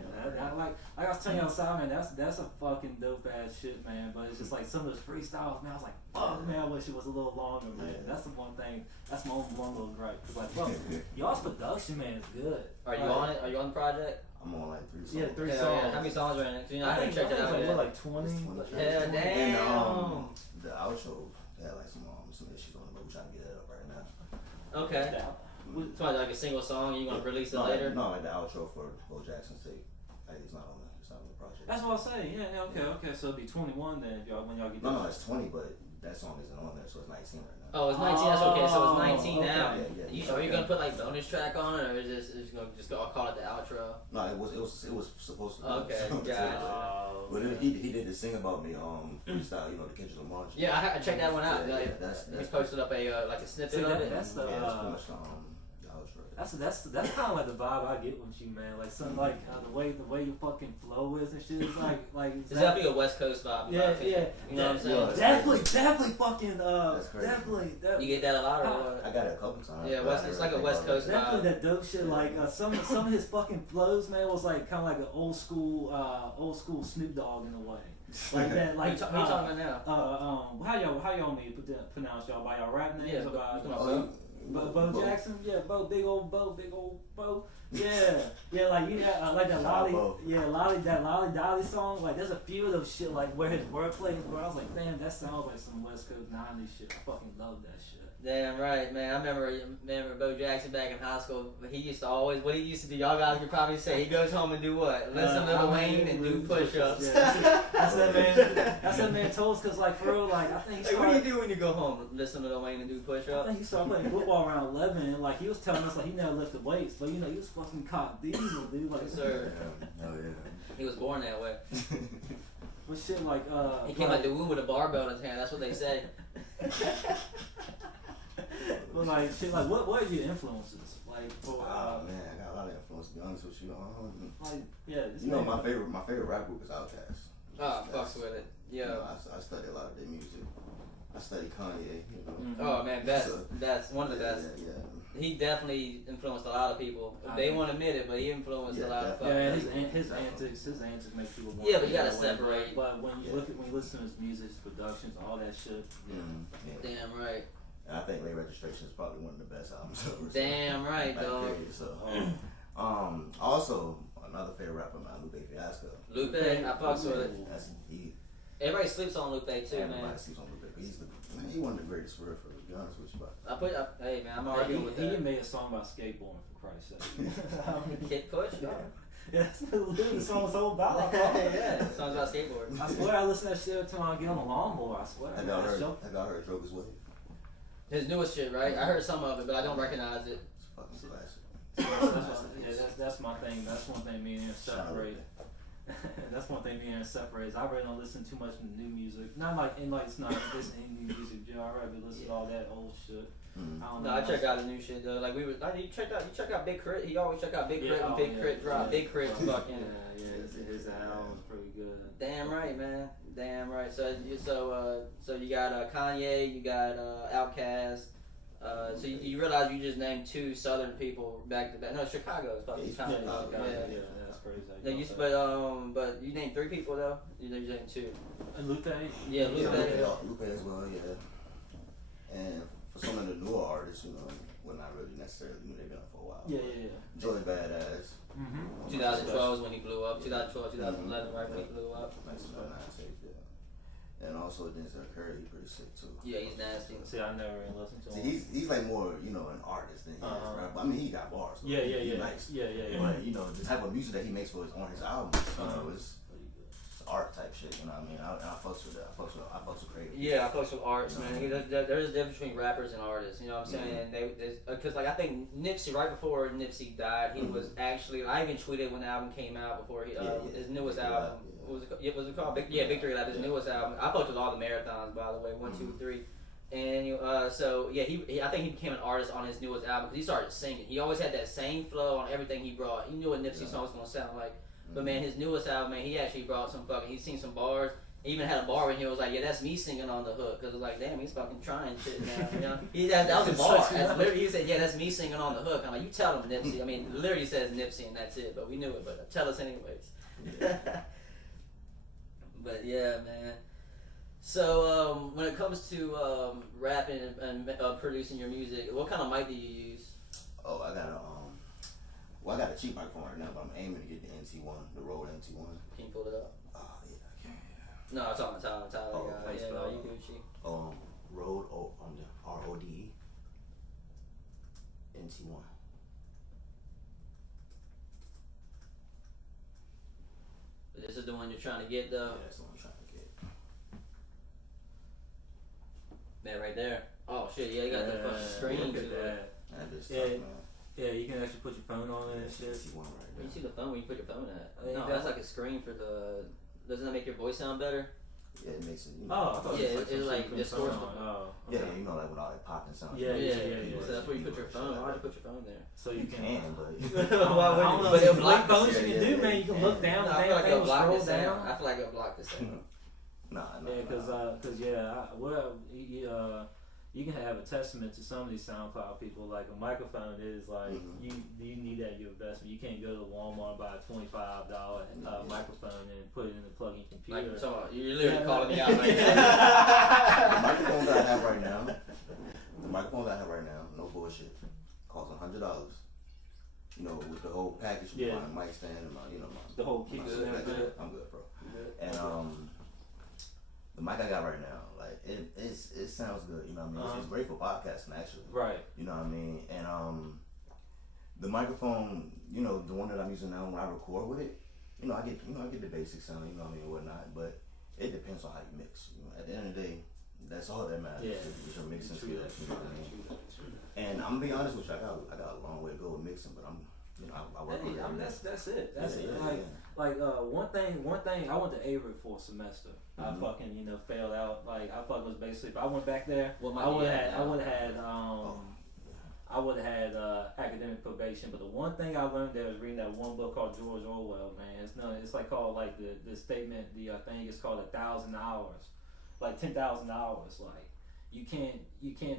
Like I was telling you outside, man, that's a fucking dope ass shit, man. But it's just like some of those freestyles, man. I was like, fuck, man, I wish it was a little longer, man. Yeah. That's the one thing. That's my own one little gripe. Cause like, fuck, y'all's production, man, is good. Are you on it? Are you on the project? I'm on like 3 songs. Yeah, 3 songs. Yeah. How many songs are in it? I haven't checked it out yet. Like 20. Yeah, damn. And the outro had like some issues on it, but we're trying to get that up right now. Okay. So like a single song, you gonna release it later? No, like the outro for Bo Jackson's tape. Like it's not on the project. That's what I was saying. Yeah, okay. So it'll be 21 then when y'all get. No, it's 20, but that song isn't on there, so it's 19 right now. Oh, it's 19. That's okay. So it's 19 now. Yeah. You sure you're gonna put like bonus track on it, or is this I'll call it the outro? No, it was supposed to be. Okay, gotcha. But he did this thing about me, freestyle, the Kendrick Lamar. Yeah, I checked that one out. Yeah, that's posted up a like a snippet of it. That's the that's pretty much the outro. That's kind of like the vibe I get with you, man. Like something like the way your fucking flow is and shit. It's like it's definitely a West Coast vibe. Yeah. You know what I'm saying? Definitely fucking definitely. You get that a lot, or what? I got it a couple times. Yeah, it's like a West Coast vibe. Definitely that dope shit. Like some of his fucking flows, man, was like kind of like an old school Snoop Dogg in a way. Like that. Like what are you talking about now? How y'all need to pronounce y'all by y'all rap names? Yeah, or by Bo Jackson, Bo, big old Bo, yeah, like you got like that Lolly Dolly song, like there's a few of those shit like where his wordplay is, where I was like, damn, that sounds like some West Coast 90s shit. I fucking love that shit. Damn right, man. I remember Bo Jackson back in high school. He used to always, what he used to do, y'all guys could probably say, he goes home and do what? Listen to Lil Wayne and do push-ups. Yeah, that's that man told us, cause like for real, like I think he started. What do you do when you go home? Listen to Lil Wayne and do push-ups? I think he started playing football around 11, and like he was telling us like he never lifted weights, but he was fucking caught diesel, dude. Like, sir. Oh yeah. He was born that way. But shit like he came out the womb with a barbell in his hand. That's what they say. But like shit, like what are your influences? Like for man, I got a lot of influence. To be honest with you, like my favorite rap group is Outkast. Oh, fucks with it. Yeah. I study a lot of their music. I study Kanye. You know. Oh man, that's So, that's one of the best. Yeah. He definitely influenced a lot of people. They won't admit it, but he influenced a lot of fucking Yeah, people. his antics make people want. Yeah, but you gotta that way. separate. But when you listen to his music, his productions, all that shit. Damn right. And I think Late Registration is probably one of the best albums ever. Damn right, Back dog. period, so. Also another favorite rapper, man, Lupe Fiasco. Lupe, I fucks with it. That's he. Everybody sleeps on Lupe too, man. Everybody sleeps on Lupe. He's one of the greatest for real, to be honest with you. But Hey man, I'm arguing with He that. made a song about skateboarding, for Christ's sake. Kid Push? Yeah, that's literally the song's all about. Yeah, songs about skateboarding. I swear I listen to that shit until I get on the lawnmower. I swear. have y'all heard Droga's Way? His newest shit, right? I heard some of it, but I don't recognize it. It's fucking classic. That's my thing. That's one thing me and him separate. That's one thing me and him separates. I really don't listen too much to new music. Not like it's not listening to new music. You know, I rather listen to all that old shit. I don't know. No, I check out the new shit though. Like you check out Big Crit. He always check out Big Crit when Big Crit drop. Big Crit fucking. His album's pretty good. Damn right, man. Damn right. So you got Kanye, you got Outkast. So you realize you just named two Southern people back to back. No, Chicago is fucking Chicago. Yeah, that's crazy. No, but you named three people though. You named two. Lupe. Yeah, Lupe. Lupe as well, yeah. And for some of the newer artists, well, not really necessarily. They've been up for a while. Yeah. Joey Badass. 2012 is when he blew up. 2012, 2011, right when he blew up. And also Denzel Curry, he's pretty sick too. Yeah, he's nasty. See, I never really listened to him. See, he's like more, an artist than he is, right? But I mean, he got bars. So Yeah. He's nice. Yeah. But the type of music that he makes on his albums, it's art type shit. You know what I mean? I fucks with that. I fucks with creative. Yeah, I fucks with arts, man. There's a difference between rappers and artists. You know what I'm saying? Because I think Nipsey, right before Nipsey died, he was actually. I even tweeted when the album came out before his newest album. Was it called? Victory Lap, his newest album. I fucked with all the marathons, by the way, 1, 2, 3. And I think he became an artist on his newest album because he started singing. He always had that same flow on everything he brought. He knew what Nipsey song was gonna sound like. But man, his newest album, man, he actually brought some fucking. He seen some bars. He even had a bar in here. Was like, yeah, that's me singing on the hook. Cause it was like, damn, he's fucking trying shit now. That was a bar. Literally, he said, yeah, that's me singing on the hook. I'm like, you tell him Nipsey. I mean, literally says Nipsey and that's it. But we knew it. But tell us anyways. But yeah, man. So when it comes to rapping and producing your music, what kind of mic do you use? Oh, I got a cheap microphone right now, but I'm aiming to get the NT1, the Rode NT1. Can you pull it up? Oh yeah, I can. No, it's on Tyler. Yeah, no, you Gucci. Rode RODE NT1. This is the one you're trying to get, though. Yeah, that's the one I'm trying to get. That right there. Oh shit, yeah, you got the fucking screen to it. That bitch Yeah. tough, man. Yeah, you can actually put your phone on it and shit. NT1 right Where there. you see the phone? Where you put your phone at? I think No, that's like a screen for the. Doesn't that make your voice sound better? Yeah, it makes it. Oh, I thought Yeah, it was it some like shit you put distorts your phone the- on. Oh, Yeah, okay. like with all that popping sound. Yeah. So that's where you put your phone. Why'd you put your phone there? So You you can, but Why I don't know. But it'll Black block phones the you can do, man. You can look down, No, the I feel damn like thing it'll will block scroll the sound. down. I feel like it'll block the sound. You can have a testament to some of these SoundCloud people. Like a microphone is like you need that at your investment. You can't go to Walmart and buy a $25 microphone and put it in the plug-in computer. Like, so you're literally calling me out right the now. microphone that I have right now, no bullshit, costs $100. With the whole package, with my mic stand and my The whole kit my and setup. everything. I'm good, bro. And the mic I got right now, like it sounds good. You know what I mean? It's great for podcasting, actually. Right. You know what I mean? And the microphone, the one that I'm using now when I record with it, I get the basic sound, and whatnot. But it depends on how you mix. At the end of the day, that's all that matters. Yeah. Is your mixing True skills. that. You know what I mean? And I'm gonna be honest with you, I got a long way to go with mixing, but I work on it. That's it. That's it. Yeah. One thing. I went to Avery for a semester. I fucking failed out. Like I fucking was basically. If I went back there, I would have had academic probation. But the one thing I learned there was reading that one book called George Orwell. Man, it's like called the statement. The thing is called 1,000 hours, like 10,000 hours. Like you can't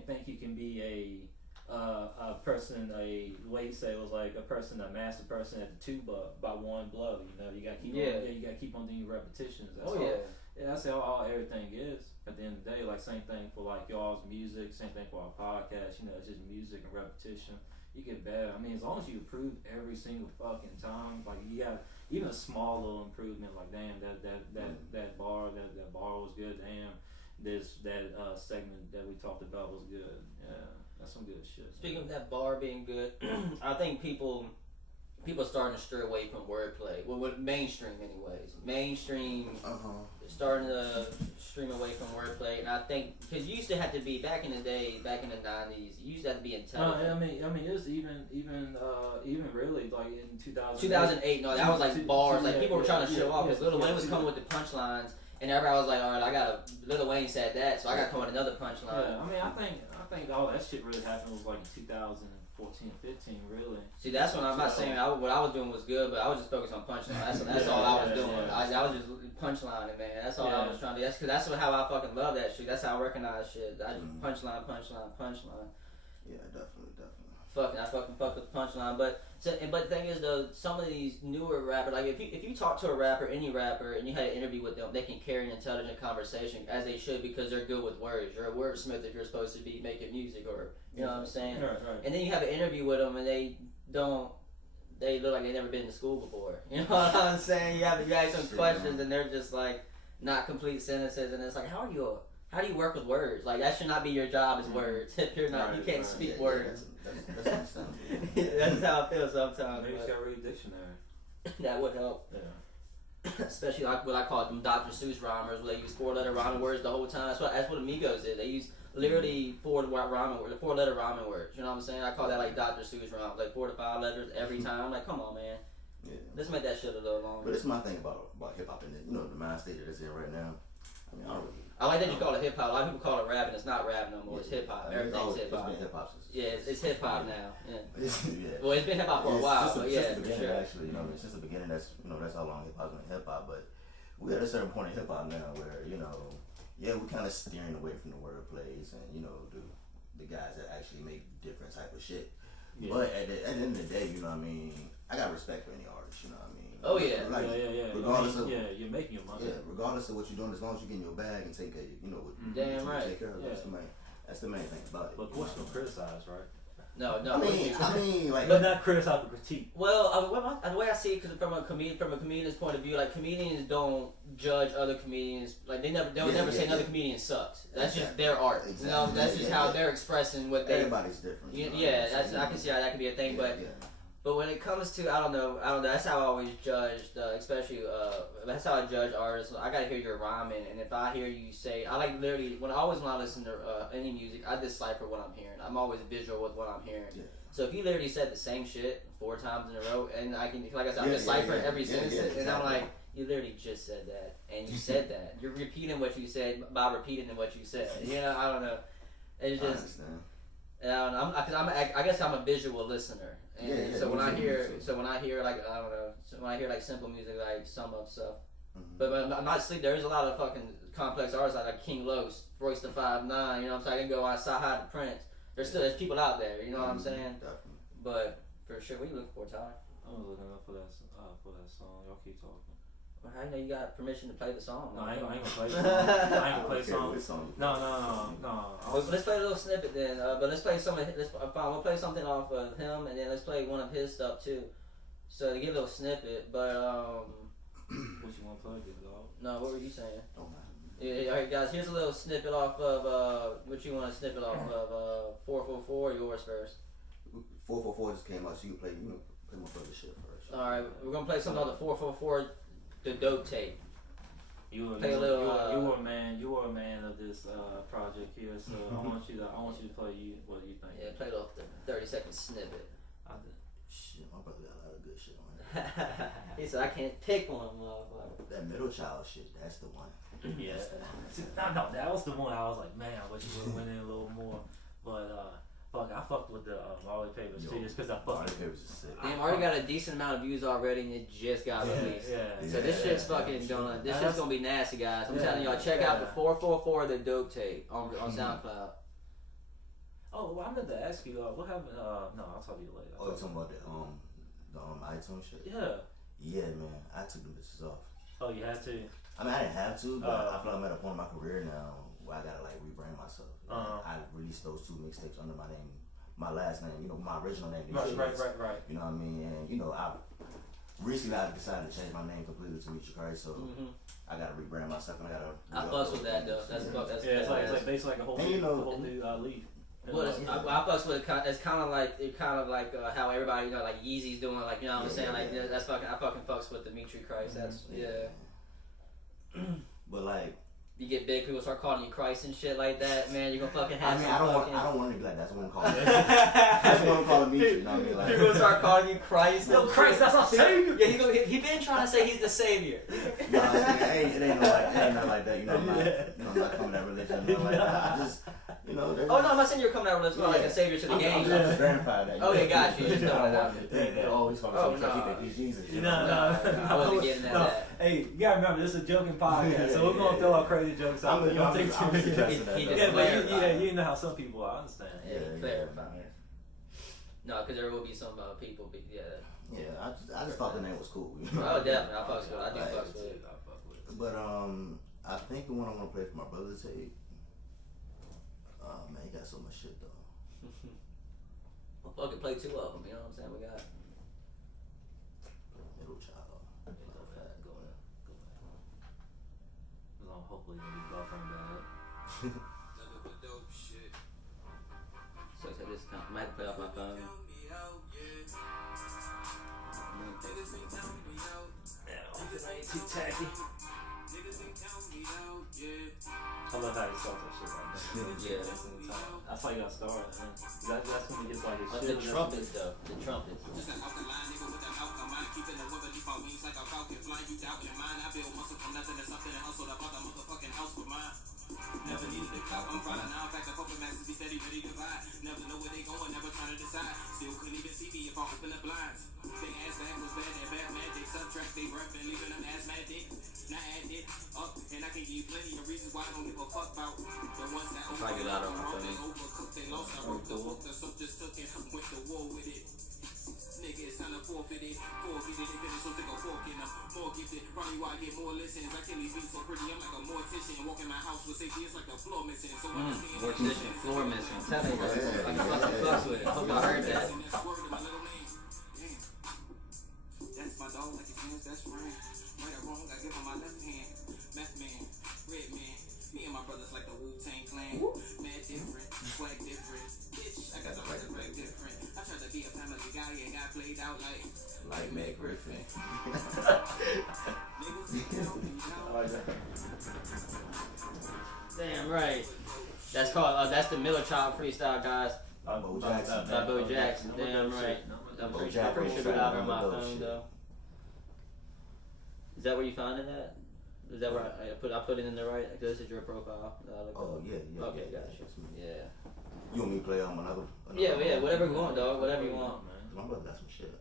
think you can be a person, a way say it was like a person, a master person at the tuba by one blow. You know, you gotta keep on, you gotta keep on doing repetitions. That's all. Yeah, that's all everything is. At the end of the day, like same thing for like y'all's music, same thing for our podcast. You know, it's just music and repetition. You get better. I mean, as long as you improve every single fucking time, like you got even a small little improvement. Like damn, that bar was good. Damn, that segment that we talked about was good. Yeah, that's some good shit. Speaking of that bar being good, I think people starting to stray away from wordplay. Well, with mainstream, anyways. Mainstream starting to stream away from wordplay, and I think because you used to have to be back in the day, back in the '90s, you used to have to be intelligent. I mean, it's even really like in 2008. No, that was like bars. Like people were trying to show off because Lil Wayne was coming with the punchlines, and everybody was like, "All right, Lil Wayne said that, so I got to come with another punchline." Yeah, I mean, I think all that shit really happened was like in 2014, 15, really. See, that's when I'm not saying what I was doing was good, but I was just focused on punchline. That's all I was doing. I was just punchlining, man. That's all I was trying to do. That's how I fucking love that shit. That's how I recognize shit. I just punchline. Yeah, definitely. I fucking fuck with the punchline. But the thing is though, some of these newer rappers, like if you talk to a rapper, any rapper, and you had an interview with them, they can carry an intelligent conversation as they should because they're good with words. You're a wordsmith if you're supposed to be making music, or you know what I'm saying. Right. And then you have an interview with them, and they look like they've never been to school before. You know what I'm saying? You have some questions, and they're just like not complete sentences, and it's like, how do you work with words? Like that should not be your job is words. If you're not, you can't speak words. That's how I feel sometimes. Maybe you gotta read a dictionary. That would help. Yeah. Especially like what I call them Dr. Seuss rhymers, where they use 4-letter rhyming words the whole time. That's what Amigos did. They use literally 4-letter rhyming words. You know what I'm saying? I call that like Dr. Seuss rhymes, like 4 to 5 letters every time. Like, come on, man. Yeah. Let's make that shit a little longer. But it's my thing about hip hop and the mind state that it's in right now. I mean, I like that you call it hip hop. A lot of people call it rap, and it's not rap no more. It's hip hop. Everything's hip hop. It's been hip hop since. Yeah, it's hip hop now. Yeah. Yeah. Well, it's been hip hop for a while, but yeah, since the for beginning, sure. actually, since the beginning, that's how long hip hop's been hip hop. But we're at a certain point in hip hop now where we're kind of steering away from the word plays and the guys that actually make different type of shit. Yeah. But at the end of the day, I got respect for any artist. You know what I mean? Oh yeah. Like, yeah. Regardless of you're making your money. Yeah, regardless of what you're doing, as long as you get in your bag and take care, Damn what right. you take care of. That's the main thing about it. But of course, don't criticize, right? No. I mean, like, but not criticize but critique. Well, the way I see it, because from a comedian's point of view, like comedians don't judge other comedians. Like they'll never say another comedian sucks. That's just their art. Exactly. That's just how they're expressing what they. Everybody's different. I can see how that could be a thing, But when it comes to I don't know. That's how I always judge, especially that's how I judge artists. I gotta hear your rhyming, and if I hear you say, I like literally when I listen to any music, I decipher what I'm hearing. I'm always visual with what I'm hearing. Yeah. So if you literally said the same shit 4 times in a row, and I can, like I said, I'm deciphering every sentence, and I'm like, you literally just said that, and you said that. You're repeating what you said by repeating what you said. I don't know. It's just. I guess I'm a visual listener. And so when I hear like I don't know, when I hear like simple music like some of stuff, but I'm not asleep. There's a lot of fucking complex artists like King Los, Royce the 5'9", you know what I'm saying? I can go outside high to Prince. There's people out there, you know what I'm saying? Definitely. But for sure, what are you looking for, Tyler? I was looking up for that song. Y'all keep talking. Well, how you know you got permission to play the song? No, I ain't gonna play the song. I ain't gonna play the song. No. Well, let's play a little snippet then. But let's play we'll play something off of him, and then let's play one of his stuff too. So to get a little snippet, but what you want to play, dog? No, what were you saying? Oh man. Yeah, all right, guys. Here's a little snippet off of what you want to snippet off of. 444. Yours first. 444 just came out, so you play more further shit first. All right, we're gonna play something on the 444. The dope tape. You were a man of this project here, so I want you to play what do you think? Yeah, play off the 30-second snippet. Shit, my brother got a lot of good shit on it. He said I can't pick one, motherfucker. That middle child shit, that's the one. Yeah. No, that was the one I was like, man, I wish you would have went in a little more. But I fucked with the Marley Papers too, just because I Marley fucked with Papers is sick. Damn, already got a decent amount of views already, and it just got released. Yeah. So this shit's fucking gonna. This shit's gonna be nasty, guys. I'm telling y'all, check out the 444 the dope tape on SoundCloud. Oh, well, I meant to ask you, what happened? No, I'll talk to you later. Oh, you talking about the iTunes shit? Yeah. Yeah, man. I took the bitches off. Oh, you had to? I mean, I didn't have to, but I feel like I'm at a point in my career now where I gotta like rebrand myself. I released those 2 mixtapes under my name, my last name, you know, my original name. Right. You know what I mean? And you know, I recently decided to change my name completely to Metri Christ, so I gotta rebrand myself and I gotta. I fucks with that though. That's it's like basically like a whole new leaf. Well, I fucks with it. It's kind of like how everybody, you know, like Yeezy's doing, like, you know what I'm saying, like that's fucking. I fucking fucks with the Metri Christ. That's But like, you get big, people start calling you Christ and shit like that, man. You're gonna fucking have. I mean, I don't want to be like that. That's what I'm calling. That's what I'm calling Metri. You know what I mean? Like, people start calling you Christ. No, Christ, that's not savior. Yeah, he been trying to say he's the savior. No, it ain't no like that. You know, I'm not coming that religion. Like that. I just, you know. Oh no, I'm not saying you're coming out with like a savior to the game. I'm just verifying that. Okay, got you. Just throwing it out there. They always call me he's Jesus. No. I wasn't getting at that. Hey, you gotta remember, this is a joking podcast, so we're gonna throw out crazy jokes out. You don't take too many. Yeah, but you know how some people are. I understand. Yeah, clarifying. No, because there will be some people. Yeah, I just thought the name was cool. You know? Oh, definitely. I fucks with it. I do fucks with it. But I think the one I want to play for my brother's tape. Oh man, he got so much shit though. Well, fucking play 2 of them. You know what I'm saying? We got Middle Child. Go ahead. Hopefully they'll be buffering bad. So this might play off my phone. Too tacky. I love how he starts that shit like that. Yeah. That's how you gotta start. That's when he gets like his But shit. the trumpets though. The trumpets. Never needed a cop, I'm finding out. In fact, I hope the masters be steady, ready to divide. Never know where they going, never trying to decide. Still couldn't even see me if I open the blinds. They ass back was bad, that bad magic. Subtract, they rep and leaving them asthmatic. Not add it up, and I can give you plenty of reasons why I don't give a fuck about the ones that overcooked, they lost. I broke the book, the soap just took it, went to war with it. Nigga, it's time to forfeit it. Forget it, they finish, so stick a fork in them. More gifted, probably why I get more listens. I kill these beats so pretty, I'm like a mortician. Walk in my house with safety, it's like the floor missing. So Mortician, floor missing. Tell me that. I can fucking fucks with it. Hope y'all heard that. That's my dog, like his hands, that's friend. Right or wrong, I give him my left hand. Meth man, red man. Me and my brothers like the Wu-Tang Clan. Mad different, swag different. Bitch, I got the right to brag different. I tried to be a family guy and got played out like Meg Griffin. Damn right. That's called. That's the Miller Child freestyle, guys. Bo Jackson. By Bo Jackson. Damn right. I'm pretty sure we got it on my phone though. Is that where you found it at? Is that where I put it in the right? Because this is your profile. Oh yeah. Okay, gotcha. Yeah. You want me to play another? Yeah, whatever you want, dog. Whatever you want. My brother got some shit.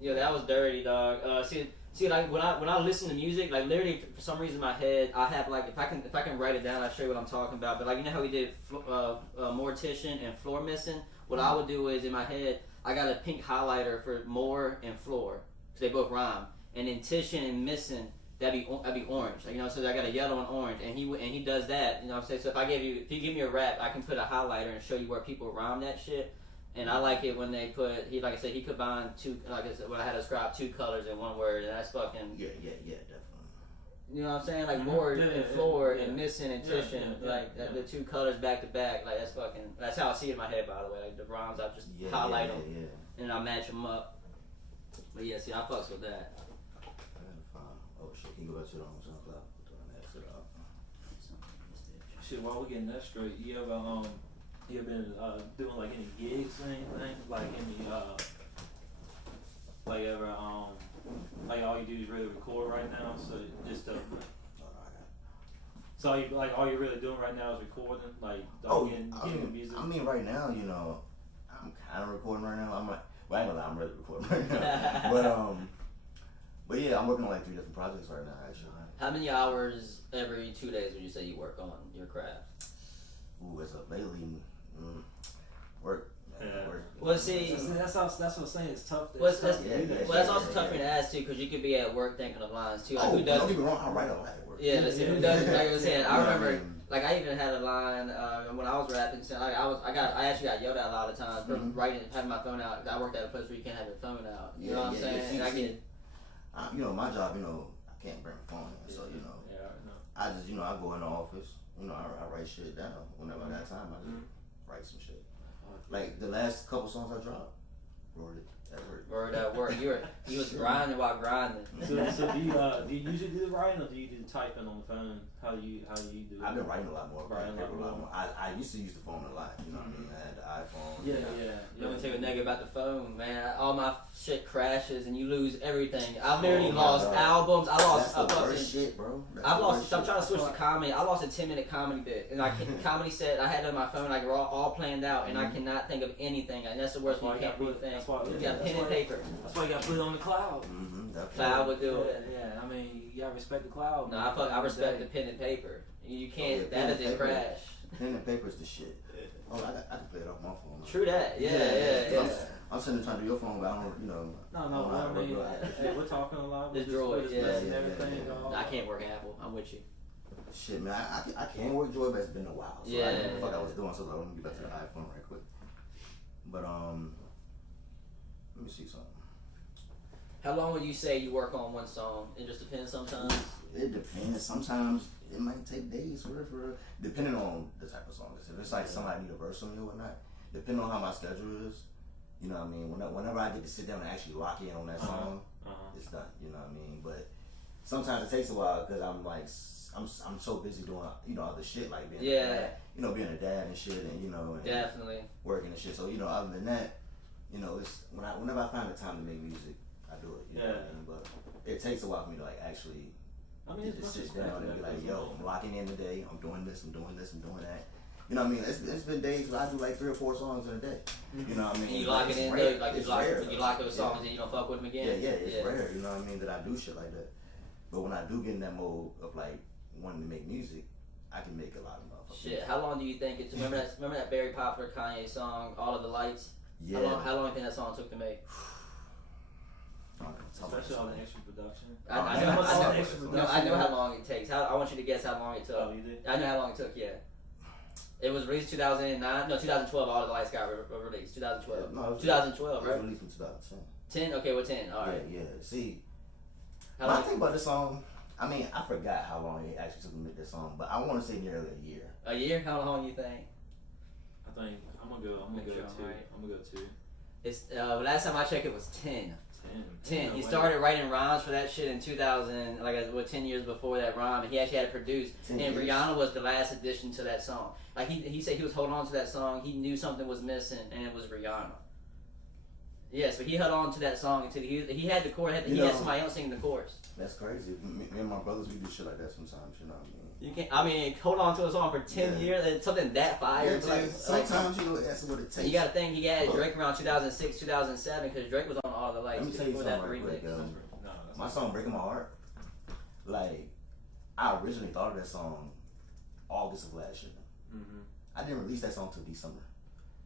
Yeah, that was dirty, dog. See, like when I listen to music, like literally for some reason in my head, I have like if I can write it down, I'll show you what I'm talking about. But like you know how we did mortician and floor missing. What I would do is in my head, I got a pink highlighter for more and floor because they both rhyme, and then titian and missing. That'd be orange, like, you know. So I got a yellow and orange, and he does that, you know what I'm saying. So if you give me a rap, I can put a highlighter and show you where people rhyme that shit. And I like it when they put like I said, he combined two, like I said, what I had to describe 2 colors in one word, and that's fucking. Yeah, definitely. You know what I'm saying? Like more and floor and missing and titian, the 2 colors back to back, like that's fucking. That's how I see it in my head, by the way. Like the rhymes, I just highlight them and I match them up. But yeah, see, I fucks with that. Oh shit, can you go back to the SoundCloud? Shit, while we're getting that straight, you ever been doing like any gigs or anything? Like any like ever like all you do is really record right now? So just so all you're really doing right now is recording, like getting music. I mean, right now, you know, I'm kind of recording right now. I'm like, well, I ain't gonna lie, I'm really recording right now. But yeah, I'm working on like 3 different projects right now. Actually. How many hours every 2 days would you say you work on your craft? Ooh, as of lately, work. Yeah. Work. Well, see, That's what I'm saying. It's tough. well, that's also yeah. tough for you to ask too, because you could be at work thinking of lines too. Like, Oh, who does? don't get me wrong. I write a lot at work. Yeah, listen, who does? Like I was saying, I You know what remember. mean? Like I even had a line when I was rapping. Saying, like, I actually got yelled at a lot of times for writing, having my phone out. I worked at a place where you can't have your phone out. You know what I'm saying? See, and I get, you know, my job. You know, I can't bring my phone in, so you know, I just, you know, I go in the office. You know, I write shit down whenever I got time. I just write some shit. Like the last couple songs I dropped, wrote it at work. word at work. You was grinding while grinding. So do you usually do the writing or do you do the typing on the phone? How do you do it? I've been writing a lot more. Writing a lot more. I used to use the phone a lot. You know what I mean? I had the iPhone. Yeah. You want to take a nigga about the phone, man. All my shit crashes and you lose everything. I've literally lost albums. I lost That's the worst shit, bro. I've lost. I'm trying to switch to comedy. I lost a 10-minute comedy bit, and comedy set I had it on my phone. Like we're all planned out, and I cannot think of anything. And that's the worst. You can't do things. You got pen and paper. That's why you got to put it on the cloud. Cloud would do it. Yeah, I mean, you gotta respect the cloud. No, I respect the pen and paper. You can't. That doesn't crash. Pen and paper's the shit. Oh, I can play it off my phone. True that. Yeah. I'm sitting there trying to do your phone, but I don't, you know. No, I mean, hey, we're talking a lot. The droid, and everything. No, I can't work Apple. I'm with you. Shit, man, I can't work Droid, but it's been a while. So Yeah. I didn't know what the fuck I was doing, so let me get back to the iPhone right quick. But let me see something. How long would you say you work on one song? It just depends sometimes. It depends. Sometimes it might take days for depending on the type of song. If it's like somebody need a verse on me or whatnot, depending on how my schedule is, you know what I mean. Whenever I get to sit down and actually lock in on that song, it's done. You know what I mean. But sometimes it takes a while because I'm so busy doing other shit like being a dad, being a dad and shit, and and Definitely working and shit. So other than that, it's whenever I find the time to make music, I do it. You know what I mean. But it takes a while for me to like actually. Get to sit down and be like, yo, I'm locking in today. I'm doing this. I'm doing this. I'm doing that. You know what I mean? It's been days where I do like 3 or 4 songs in a day. You know what I mean? And you lock it in, rare. like you lock those songs and you don't fuck with them again. Yeah, it's rare. You know what I mean? That I do shit like that. But when I do get in that mode of like wanting to make music, I can make a lot of motherfuckers. Shit, how long do you think it took? Remember that very popular Kanye song, All of the Lights? Yeah. How long do you think that song took to make? Especially all the extra production. I know how long it takes. I want you to guess how long it took. Oh, you did? I know how long it took, yeah. It was released 2009. No, 2012. All of the Lights got released. 2012. Yeah, no, it was 2012, right? It was released in 2010. 10? Okay, well, 10. All right. Yeah. See, How when I long? think about this song, I mean, I forgot how long it actually took to make this song, but I want to say nearly a year. A year? How long do you think? I think I'm gonna go 2. Right. I'm gonna go 2. It's last time I checked, it was 10. 10. No He way. started writing rhymes for that shit in 2000, 10 years before that rhyme, and he actually had it produced. 10 And years. Rihanna was the last addition to that song. Like he said, he was holding on to that song. He knew something was missing, and it was Rihanna. Yeah, so he held on to that song until he had the chorus. He had somebody else singing the chorus. That's crazy. Me and my brothers, we do shit like that sometimes. You know what I mean? You can't. I mean, hold on to a song for 10 years and something that fire. Yeah, sometimes that's what it takes. You got to think he had Drake around 2006, 2007, because Drake was on All the Lights. Let me tell you before something that right quick. remix. My song "Breaking My Heart," like I originally thought of that song August of last year. I didn't release that song till December.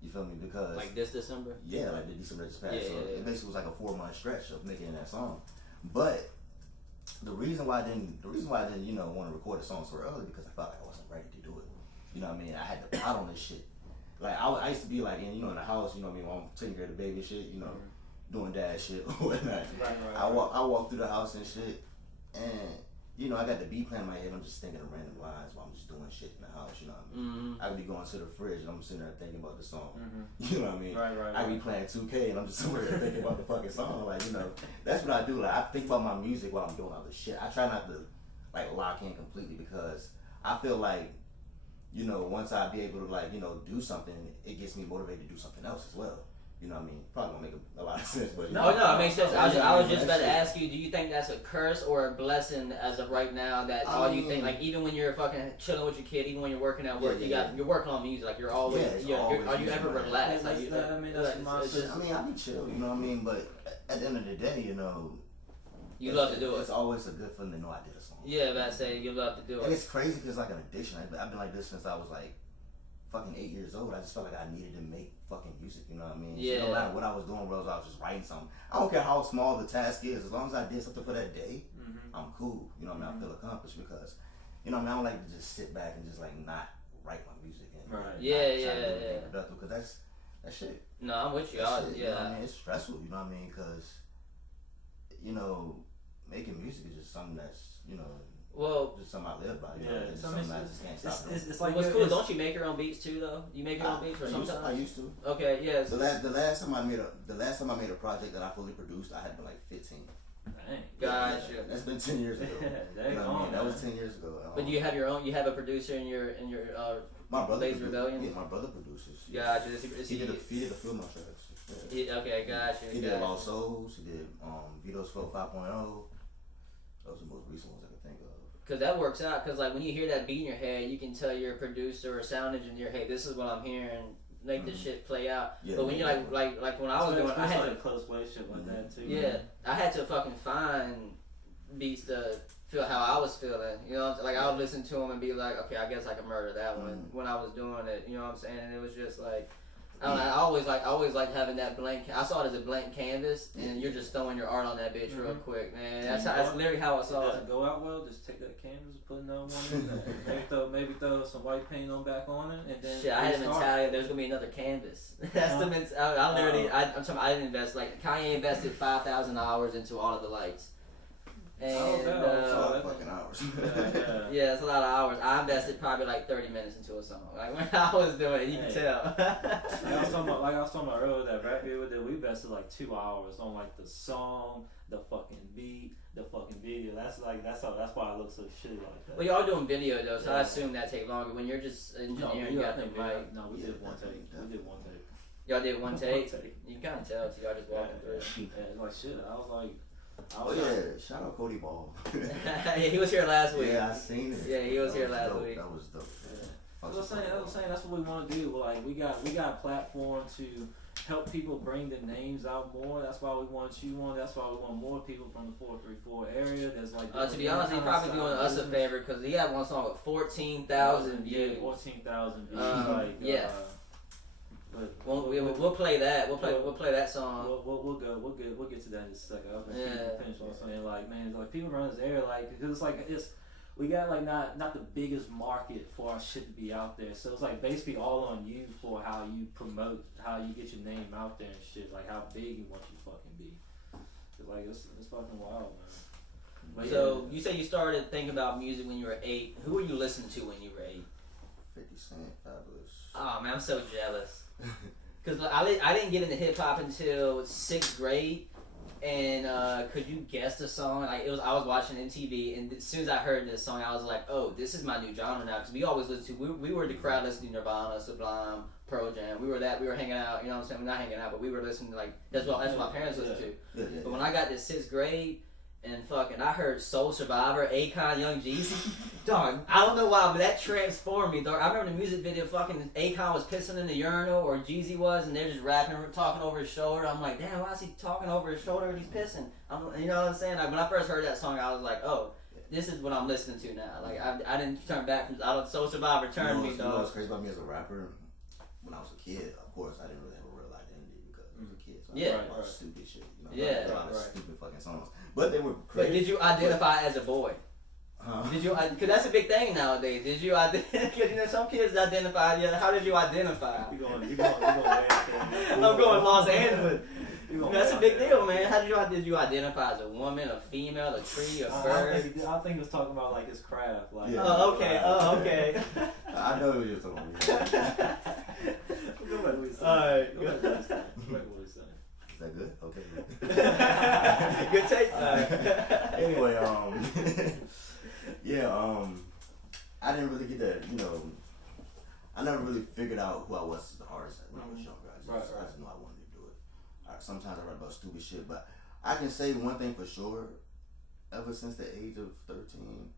You feel me? Because Like this December. yeah, like the December just passed. Yeah, so yeah. it basically was like a 4-month stretch of making that song. But the reason why I didn't, want to record a song so early because I felt like I wasn't ready to do it. You know what I mean? I had to pot on this shit. Like I used to be like in the house. You know what I mean? While I'm taking care of the baby shit. You know, doing dad shit or whatnot. Right. I walk through the house and shit, and I got the beat playing in my head. I'm just thinking of random lines while I'm just doing shit in the house. You know what I mean? I could be going to the fridge and I'm sitting there thinking about the song. You know what I mean? Right. I be playing 2K and I'm just over there thinking about the fucking song. Like, that's what I do. Like, I think about my music while I'm doing other shit. I try not to like lock in completely because I feel like, once I be able to like, do something, it gets me motivated to do something else as well. You know what I mean? Probably gonna make a lot of sense, but No, it makes sense. I was just about to ask you, do you think that's a curse or a blessing as of right now? That all you think, like even when you're fucking chilling with your kid, even when you're working at work, you're working on music. Like you're always, are you ever relaxed? Like I mean, that's my I mean, I be chill. You know what I mean? But at the end of the day, you know, you love to do it. It's always a good feeling to know I did a song. Yeah, but I say you love to do it. And it's crazy because it's like an addiction. I've been like this since I was like fucking 8 years old. I just felt like I needed to make fucking music, you know what I mean? Yeah. So no matter what I was doing, whether I was just writing something, I don't care how small the task is, as long as I did something for that day, I'm cool. You know what I mean? I feel accomplished because, you know what I mean? I don't like to just sit back and just like not write my music and yeah. productive because that shit. No, I'm with you. You know what Yeah. I mean? It's stressful, you know what I mean? Because, you know, making music is just something that's, you know, Well, just something I live by. You know? Yeah, It's so something I just can't stop doing. it's like what's cool? Don't you make your own beats too, though? You make your own beats, or sometimes? I used to. Okay, yes. The last time I made a project that I fully produced, I had been like 15. Dang. Gotcha. Yeah, that's been 10 years ago. Dang You know what I on, mean? That was man. 10 years ago. But do you have your own? You have a producer in your my brother Lazy produ- Rebellion? Yeah, my brother produces. Gotcha. Is He did a few of my tracks. Yeah. Okay, gotcha. He did Lost Souls. He did Vito's Flow 5.0. Those are the most recent ones I can think of. Cause that works out. Cause like when you hear that beat in your head, you can tell your producer or sound engineer, hey, this is what I'm hearing. Make this shit play out. Yeah, but when you're like when I was doing, I had like to a close relationship like that too. yeah, I had to fucking find beats to feel how I was feeling. You know what I'm saying? Like I would listen to them and be like, okay, I guess I can murder that one when I was doing it. You know what I'm saying? And it was just like. I don't know, I always like having that blank. I saw it as a blank canvas, and you're just throwing your art on that bitch real quick, man. That's literally how I saw Does it. it go out well? Just take that canvas and put another one in there. maybe throw some white paint on back on it, and then Shit, I had a restart. mentality. There's gonna be another canvas. That's the mentality. I literally, I'm talking. I didn't invest like Kanye invested 5,000 hours into all of the lights. And It's a lot of fucking hours. yeah, it's a lot of hours. I invested probably like 30 minutes into a song. Like when I was doing it, you can tell. Like I was talking about earlier, that rap video that we invested like 2 hours on like the song, the fucking beat, the fucking video. That's why it looks so shitty like that. Well, y'all doing video though, so I assume that take longer. When you're just engineering, you got the mic. No, we did one take. Y'all did one take. One take. You can kind of tell too. Y'all just walking through. Yeah, like shit. I was like. Oh yeah, shout out Cody Ball. Yeah, he was here last week. Yeah, I seen it. Yeah, he was here last dope. week. That was dope. I was saying that's what we want to do. Like we got a platform to help people bring their names out more. That's why we want you on. That's why we want more people from the 434 area. That's like to be honest, he probably doing us a favor because he had one song with 14,000 views. 14,000 views. Yeah. But we'll play that. We'll play that song. We'll get to that in a second. I was gonna finish what I'm saying. Like man, like people around this area, like because we got like not the biggest market for our shit to be out there. So it's like basically all on you for how you promote, how you get your name out there and shit. Like how big you want you fucking be. Cause like it's fucking wild, man. But so you say you started thinking about music when you were 8. Who were you listening to when you were 8? 50 Cent, Fabulous. Oh man, I'm so jealous. Cause I didn't get into hip hop until 6th grade, and could you guess the song? Like I was watching MTV, and as soon as I heard this song, I was like, oh, this is my new genre now. Cause we always listened to we were the crowd listening to Nirvana, Sublime, Pearl Jam. We were hanging out. You know what I'm saying? We're not hanging out, but we were listening to like that's what my parents listened to. Yeah. But when I got to 6th grade. And fucking, I heard Soul Survivor, Akon, Young Jeezy. Dog, I don't know why, but that transformed me, dog. I remember the music video, fucking Akon was pissing in the urinal, or Jeezy was, and they're just rapping, talking over his shoulder. I'm like, damn, why is he talking over his shoulder when he's pissing? You know what I'm saying? Like, when I first heard that song, I was like, oh, this is what I'm listening to now. Like, I didn't turn back from Soul Survivor turned me, dog. You know what's crazy about me as a rapper? When I was a kid, of course, I didn't really have a real identity because I was a kid. So I heard a lot of stupid shit. You know, a lot of stupid fucking songs. But they were crazy. But did you identify as a boy? Huh? Did you? Because that's a big thing nowadays. Did you identify? Because you know some kids identify. Yeah. How did you identify? You going I'm going Los Angeles. That's a big deal, man. How did you identify as a woman, a female, a tree, a bird? I think he was talking about like his craft. Like, Yeah. Oh, okay. Oh, okay. I know it was just a long Go back to what he's saying. Alright. Go back to what he's saying. Is that good? Okay. Good take. Anyway, I didn't really get that, I never really figured out who I was as an artist when I was younger. I just knew I wanted to do it. sometimes I write about stupid shit, but I can say one thing for sure. Ever since the age of 13,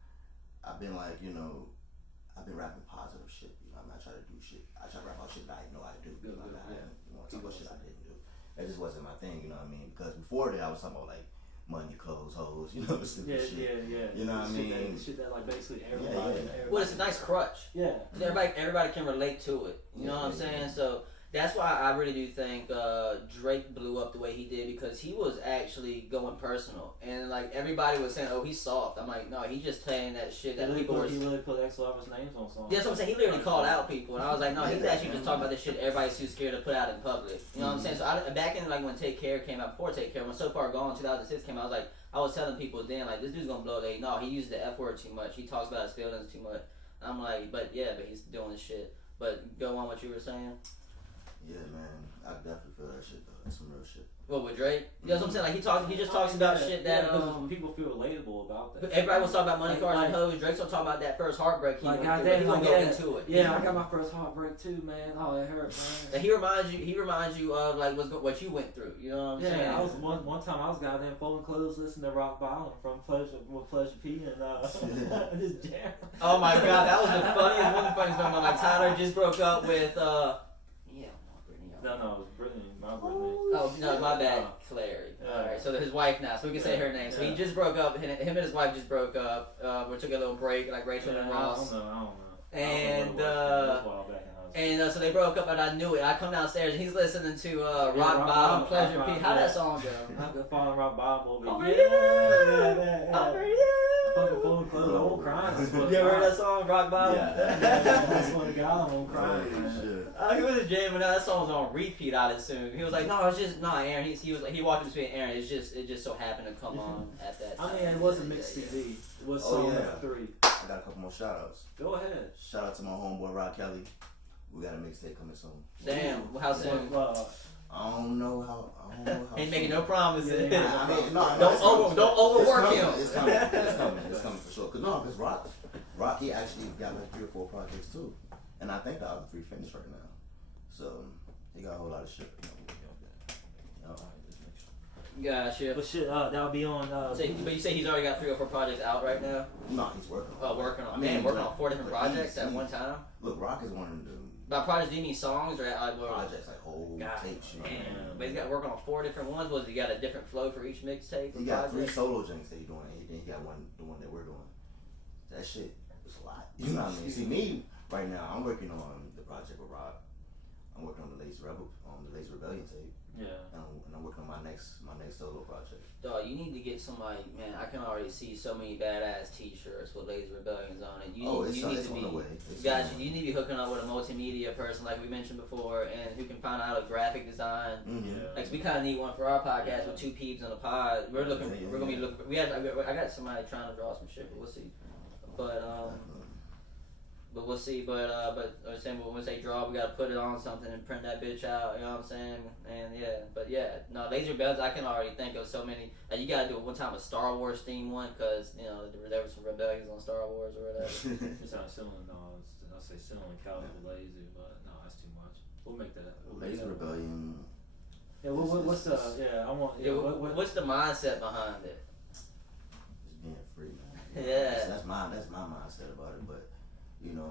I've been like, I've been rapping positive shit. I'm not trying to do shit. I try to rap about shit that I know I do. Good, Talk about shit I didn't do. That just wasn't my thing, you know what I mean? Because before that, I was talking about like money, clothes, hoes, the stupid shit. You know what I mean? Shit that like basically everybody. Well, it's a nice crutch. Yeah. Everybody can relate to it. You know what I'm saying? So that's why I really do think Drake blew up the way he did, because he was actually going personal, and like everybody was saying, "Oh, he's soft." I'm like, no, he's just saying that shit that people were. He really put ex-lovers' names on songs. Yeah, that's what I'm saying. He literally called out people, and I was like, no, he's actually just talking about this shit everybody's too scared to put out in public. You know what I'm saying? So back in like when Take Care came out, before Take Care, when So Far Gone 2006 came out, I was telling people then, like, this dude's gonna blow it. No, he used the F word too much. He talks about his feelings too much. And I'm like, but he's doing this shit. But go on what you were saying. Yeah, man, I definitely feel that shit though. That's some real shit. What, with Drake? You know what I'm saying? Like he just talks about shit that people feel relatable about that. Everybody wants to talk about money, cars, and hoes. Drake's gonna talk about that first heartbreak he went through. He's gonna go into it. Yeah, I got my first heartbreak too, man. Oh, it hurt, man. And he reminds you of like what you went through. You know what I'm saying? Yeah, I was one time I was goddamn folding clothes listening to Rock Bottom from Pleasure P and this jam. Oh my god, that was the funniest one of the funniest one. Like Tyler just broke up with No, it was Brittany. My Brittany. Oh, no, my bad. Clary. Alright, so his wife now, so we can say her name. So he just broke up, him and his wife just broke up. We took a little break, like Rachel and Ross. I don't know. And so they broke up, and I knew it. I come downstairs, and he's listening to Rock Bottom, Pleasure P. How that song go? I'm just following Rock Bottom over. Oh, yeah. Fucking full of clothes, I'm crying. You ever heard that song, Rock Bottom? Yeah. I swear to God, I'm crying, man. He was jamming. That song was on repeat. I'd assume he was like, "No, it's just Aaron." He walked up to me, and Aaron. It just so happened to come on at that time. I mean, it was a mixed CD. It was song number 3. I got a couple more shout outs. Go ahead. Shout out to my homeboy Rod Kelly. We got a mixtape coming soon. Damn, how soon? I don't know how. Ain't making no promises. Don't overwork him. It's coming for sure. Cause Rock, he actually got like 3 or 4 projects too, and I think the other 3 finished right now. So he got a whole lot of shit. Gotcha. But shit, that'll be on. But you say he's already got 3 or 4 projects out right now? No, he's working on. Working on. Working on 4 different projects at one time. Look, Rock is one of the. By projects, do you mean songs or projects, like whole tapes? But he's got to work on 4 different ones. Was he got a different flow for each mixtape? He got 3 solo jinks that he's doing, and then he got the one that we're doing. That shit was a lot. You know what I mean? See, me right now, I'm working on the project with Rock. I'm working on the Lazy Rebellion tape. Yeah. And I'm working on my next solo project. Dog, you need to get somebody, man. I can already see so many badass T-shirts with Lazy Rebellions on it. It's on the way. You need to be hooking up with a multimedia person, like we mentioned before, and who can find out a graphic design. Yeah. Like we kind of need one for our podcast with 2 peeps on the pod. We're looking. We're gonna be looking. I got somebody trying to draw some shit, but we'll see. But we'll see. But I'm saying when we say draw, we gotta put it on something and print that bitch out. You know what I'm saying? And Laser Bells. I can already think of so many. Like you gotta do it one time a Star Wars theme one, cause there was some rebellions on Star Wars or whatever. It's not similar. No, I'll say similar and Calvin Lazy, but no, that's too much. We'll make that. Lazy Rebellion. Yeah. What's the? Yeah, I want. Yeah. What's the mindset behind it? Just being free, man. Yeah. That's my mindset about it, but.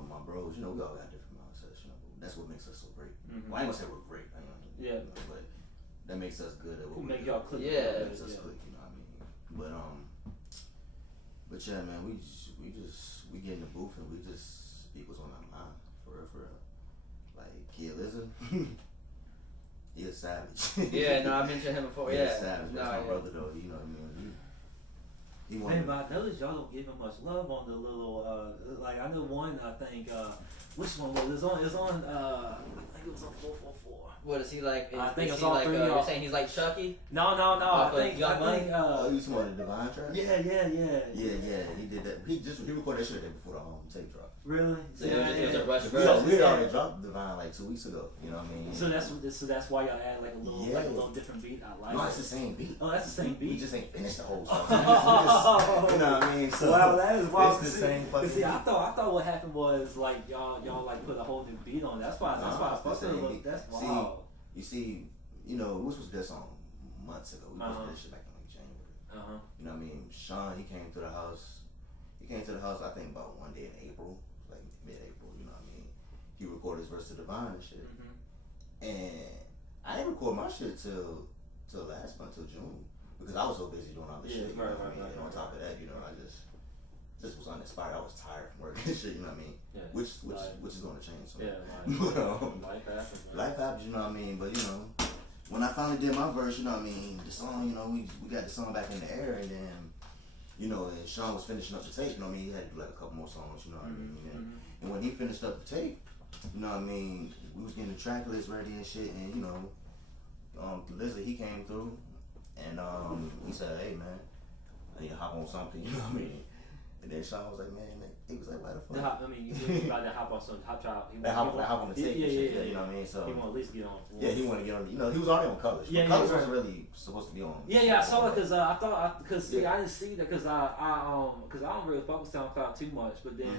My bros, we all got different mindsets, but that's what makes us so great. Mm-hmm. Well, I ain't gonna say we're great, but that makes us good at what we make do. y'all click. Yeah, that makes us click, you know what I mean? But yeah, man, we get in the booth and we just speak what's on our mind, for real. Like, Kid Lizard, he a savage. Yeah, no, I mentioned him before, yeah. He a savage, that's my brother though, you know what I mean? Man, but I noticed y'all don't give him much love on the little, I know one, I think, which one was it? It was on, I think it was on 444. What is he like? I think it's he all like, 3 you're saying he's like Chucky? No, I think, you smoking the Divine track? Yeah. Yeah, he did that. He recorded that shit before the tape drop. Really? It was a rush We had already dropped Divine like 2 weeks ago. You know what I mean? So that's why y'all add like a little different beat. I like. No, it's the same beat. Oh, that's the same beat. We just ain't finished the whole song. You know what I mean? So wow, that is wild. It's the same fucking. See, I thought what happened was like y'all like put a whole new beat on. That's why I fucked it. That's wild. You see, which was that song? months ago. We posted that shit back in like January. You know what I mean? Sean, he came to the house. I think about one day in April, like mid-April. You know what I mean? He recorded his verse to Divine and shit. And I didn't record my shit till last month, till June, because I was so busy doing all this shit. You know what I mean? And on top of that, you know, I just was uninspired. I was tired from work and shit. You know what I mean? Yeah. Which is going to change. So. Yeah. Life happens. Man. Life happens. You know what I mean? But you know, when I finally did my verse, you know what I mean, the song, you know, we got the song back in the air, and then, you know, and Sean was finishing up the tape. You know what I mean? He had to do like a couple more songs. You know what I mean? And when he finished up the tape, you know what I mean, we was getting the track list ready and shit, and you know, Lizard, he came through, and he said, "Hey man, I need to hop on something." You know what I mean? And then Sean was like, "Man," he was like, "Why the fuck?" You about to hop on some hop chop. Hop on the tape. Yeah, you know what I mean? So he want to at least get on. Yeah, he want to get on. You know, he was already on Colors. Colors wasn't really supposed to be on. Yeah, I saw it because I thought I didn't see that because I don't really fuck with SoundCloud too much, but then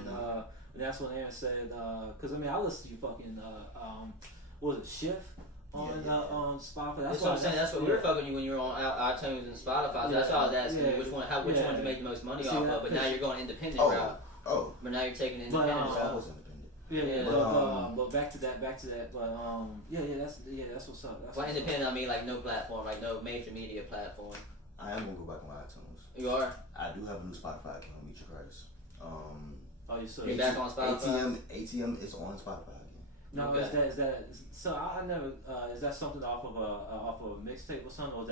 that's when Aaron said because I listened to you fucking what was it, Shift on Spotify. That's what I'm saying. That's what we were fucking you when you were on iTunes and Spotify. So that's why I was asking you which one to make the most money off of. But now you're going independent route. Oh. But now you're taking the independent route. I was independent. But back to that. But that's what's up. By independent, I mean like no platform, like no major media platform. I am gonna go back on iTunes. You are? I do have a new Spotify account, Metri Christ. You're back on Spotify? ATM is on Spotify again. No, okay. is that so? I never. Is that something off of a mixtape or something, or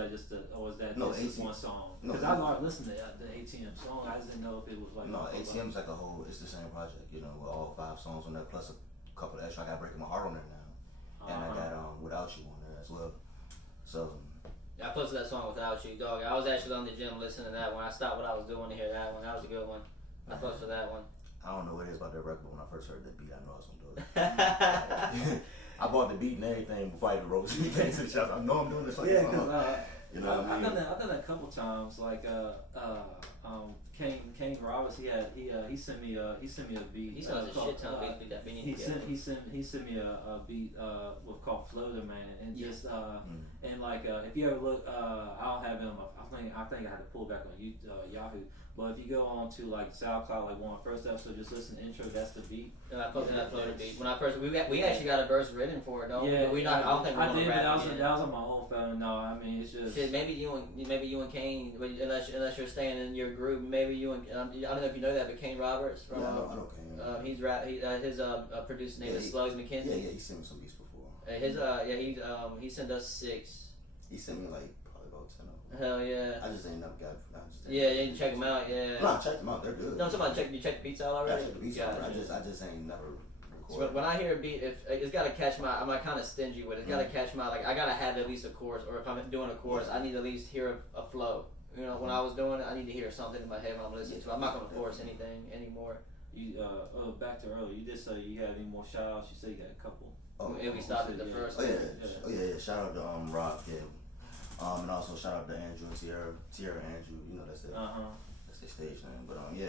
is that just one song? Because I listened to the ATM song. I just didn't know if it was like. No, ATM's like a whole. It's the same project, you know, with all 5 songs on there plus a couple of extra. I got Breaking My Heart on there now, and I got Without You on there as well. So. I posted that song Without You, dog. I was actually on the gym listening to that one. I stopped what I was doing to hear that one. That was a good one. I posted that one. I don't know what it is about that record, but when I first heard that beat, I knew I was gonna do it. I bought the beat and everything before I even wrote anything to the shop. I know I'm doing this like yeah, because you know I've done that a couple times. Like Kane Roberts, he sent me a beat. He sent us a shit ton of beats that we need to get. He sent me a beat called Floater Man, and just and like if you ever look, I'll have him. I think I had to pull back on Yahoo. But if you go on to like SoundCloud, like one of the first episodes, just listen to intro. That's the beat. I posted that Floater beat. When I first we actually got a verse written for it, don't we? But I don't think we're gonna rap it. That was on my own phone. No, I mean it's just. Shit, maybe you and Kane, unless you're staying in your group, maybe you and I don't know if you know that, but Kane Roberts from I know Kane. He's his producer name is Slugs McKenzie. Yeah, he sent me some beats before. He sent us 6. He sent me like probably about 10 of them. Hell yeah. I just ain't never got. You didn't check them out. Yeah. No, I checked them out. They're good. No, somebody you checked the beats out already. Yeah, I checked the beats out. I just ain't never. So when I hear a beat, if it's got to catch my, I'm like kind of stingy with it. It's got to catch my, like I gotta have at least a chorus, or if I'm doing a chorus, I need to at least hear a flow. You know, when I was doing it, I need to hear something in my head when I'm listening to it. I'm not gonna force anything anymore. You back to earlier. You did say you had any more shout outs. You said you got a couple. And we stopped at the first. Oh yeah. Shout out to Rob, yeah. And also shout out to Andrew and Tierra Andrew. You know that's their stage name. But yeah.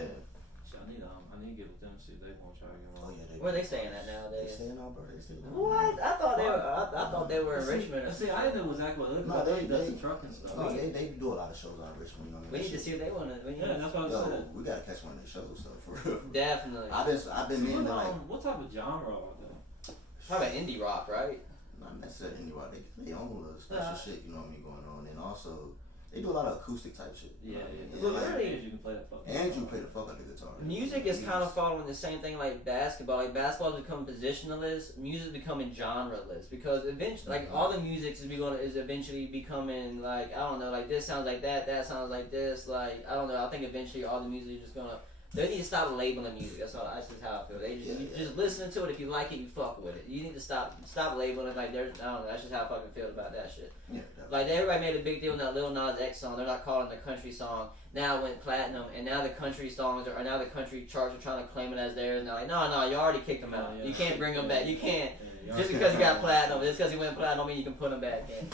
I need to get with them see if they want to try to get on. Oh yeah. Where are they staying at nowadays? They stay in Alberta. What? I thought they were in Richmond. See, I didn't know exactly what no, they does some trucking stuff. No, they do a lot of shows out of Richmond. You know what I mean? We need to see if they want to. Yeah, that's what I said. We gotta catch one of their shows though. For real. Definitely. I've been meaning to like. What type of genre are they? Probably indie rock, right? Not necessarily indie rock. They own a little special shit. You know what I mean going on, and also. They do a lot of acoustic type shit. Yeah. Well, really, you can play that fuck. Andrew play the fuck out the guitar. Music is kind of following the same thing like basketball. Like basketball is becoming positionalist. Music is becoming genreless because eventually, like all the music is eventually becoming like I don't know, like this sounds like that sounds like this. Like I don't know. I think eventually all the music is just gonna. They need to stop labeling music. That's just how I feel. You just listen to it. If you like it, you fuck with it. You need to stop labeling it. Like I don't know. That's just how I fucking feel about that shit. Yeah. Like everybody made a big deal in that Lil Nas X song. They're not calling it a country song. Now it went platinum, and now the country songs or now the country charts are trying to claim it as theirs. And they're like, no, you already kicked them out. You can't bring them back. You can't. Just because he got platinum, just because he went platinum, don't mean you can put them back in.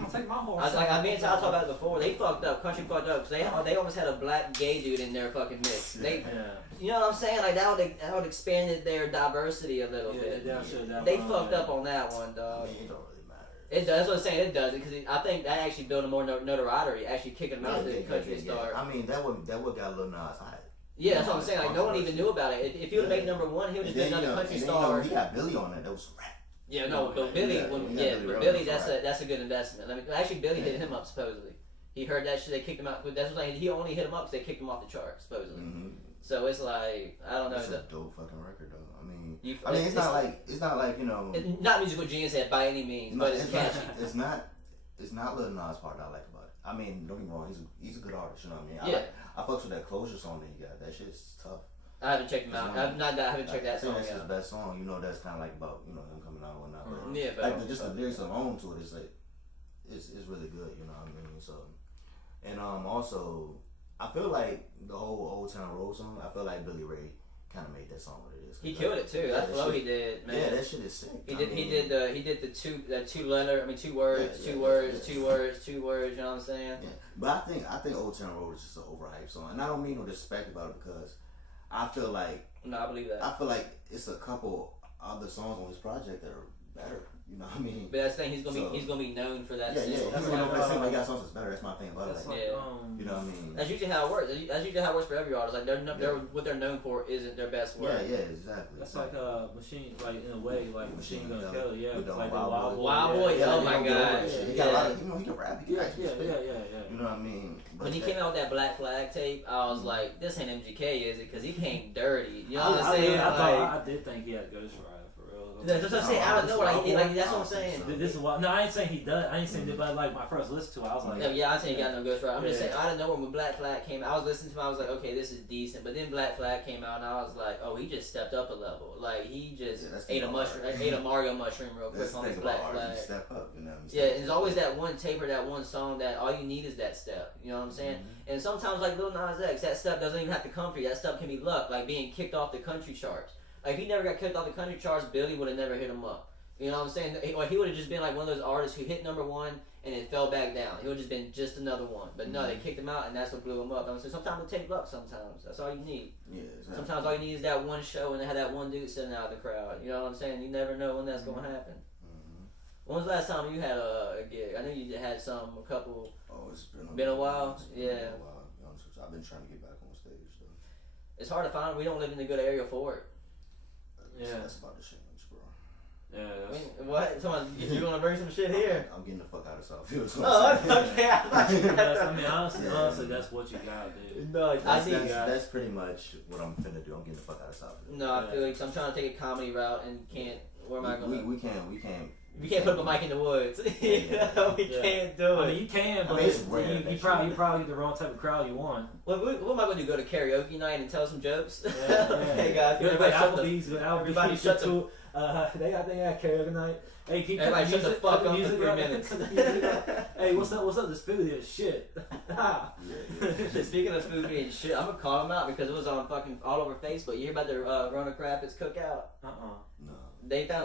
I'll take my horse. I talked about it before. They fucked up. Country fucked up because they almost had a black gay dude in their fucking mix. You know what I'm saying? Like that would expanded their diversity a little bit. They fucked up on that one, dog. I mean, it don't really matter. It does. That's what I'm saying. It does it because I think that actually built him more notoriety. Actually kicking him out of the country star. I mean, that would got Lil Nas high. Yeah, that's what I'm saying. Like no one even knew about it. If he would have made number one, he would have been another country star. He got Billy on it. That was rap. Yeah, no, but Billy, but Billy, that's a good investment. I mean, actually, Billy hit him up supposedly. He heard that shit. They kicked him out. That's what he only hit him up because they kicked him off the chart supposedly. Mm-hmm. So it's like I don't know. It's a dope fucking record though. I mean, it's not like you know. It's not musical genius by any means, but it's catchy. It's not Lil Nas part I like about it. I mean, don't get me wrong. He's a good artist. You know what I mean? I fucks with that Closure song that he got. That shit's tough. I haven't checked him out. I haven't checked that song out. That's his best song. You know, that's kind of like about him coming out and whatnot. But yeah, but like just the lyrics alone to it is like it's really good. You know what I mean? So and also I feel like the whole Old Town Road song. I feel like Billy Ray kind of made that song what it is. He killed it too. That flow he did, man. Yeah, that shit is sick. He did the two words. You know what I'm saying? Yeah, but I think Old Town Road is just an overhyped song, and I don't mean no disrespect about it because I feel like I believe that. I feel like it's a couple other songs on this project that are better. You know what I mean? But that's the thing. He's gonna be known for that. Yeah, he's gonna be known for got songs that's better. That's my thing about it. Like, you know what I mean? That's usually how it works. That's usually how it works for every artist. Like they're what they're known for isn't their best work. Yeah, exactly. That's like Machine, like in a way, like Machine Gun Kelly. Yeah, it's like Wild Boy. Oh my god. He got a lot of, he can rap. He can yeah. You know what I mean? When he came out with that Black Flag tape, I was like, this ain't MGK, is it? Because he came dirty. You know what I'm saying? I did think he had Ghost Rider. That's what I'm saying. I don't know. Like that's what I'm saying. This is why. No, I ain't saying he does. I ain't saying that, but like my first listen to it, I was like, yeah, I saying he got no Ghost Rider. I'm just saying. I don't know when Black Flag came out. I was listening to him. I was like, okay, this is decent. But then Black Flag came out, and I was like, oh, he just stepped up a level. Like he just ate a Mario mushroom real quick on his Black Flag. Step up, you know. Yeah, and there's always that one tape or that one song that all you need is that step. You know what I'm saying? And sometimes like Lil Nas X, that step doesn't even have to come for you. That step can be luck, like being kicked off the country charts. Like if he never got kicked off the country charts, Billy would have never hit him up. You know what I'm saying? Or he would have just been like one of those artists who hit number one and then fell back down. He would have just been just another one. But no, they kicked him out and that's what blew him up. I'm saying sometimes it'll take luck sometimes. That's all you need. Yeah, exactly. Sometimes all you need is that one show and they have that one dude sitting out of the crowd. You know what I'm saying? You never know when that's going to happen. When was the last time you had a gig? I know you had a couple. Oh, it's been a while. Yeah. I've been trying to get back on stage though. It's hard to find. We don't live in a good area for it. Yeah, that's about the change, bro. Yeah. I mean, what? You want to bring some shit here? I'm getting the fuck out of Southfield. Okay. I mean, honestly, that's what you gotta do. No, that's pretty much what I'm finna do. I'm getting the fuck out of Southfield. No, I feel like I'm trying to take a comedy route and can't. Where am I going? We can't. We can't put up a mic in the woods. We can't do it. I mean, you can, but you probably get the wrong type of crowd you want. What am I going to do? Go to karaoke night and tell some jokes? Yeah. Okay, guys. Everybody shut the. They got karaoke night. Hey, keep everybody shut the fuck up for 3 minutes. Hey, what's up? This food is shit. Speaking of food and shit, I'm gonna call them out because it was on fucking all over Facebook. You hear about the Rona Rapids cookout? No.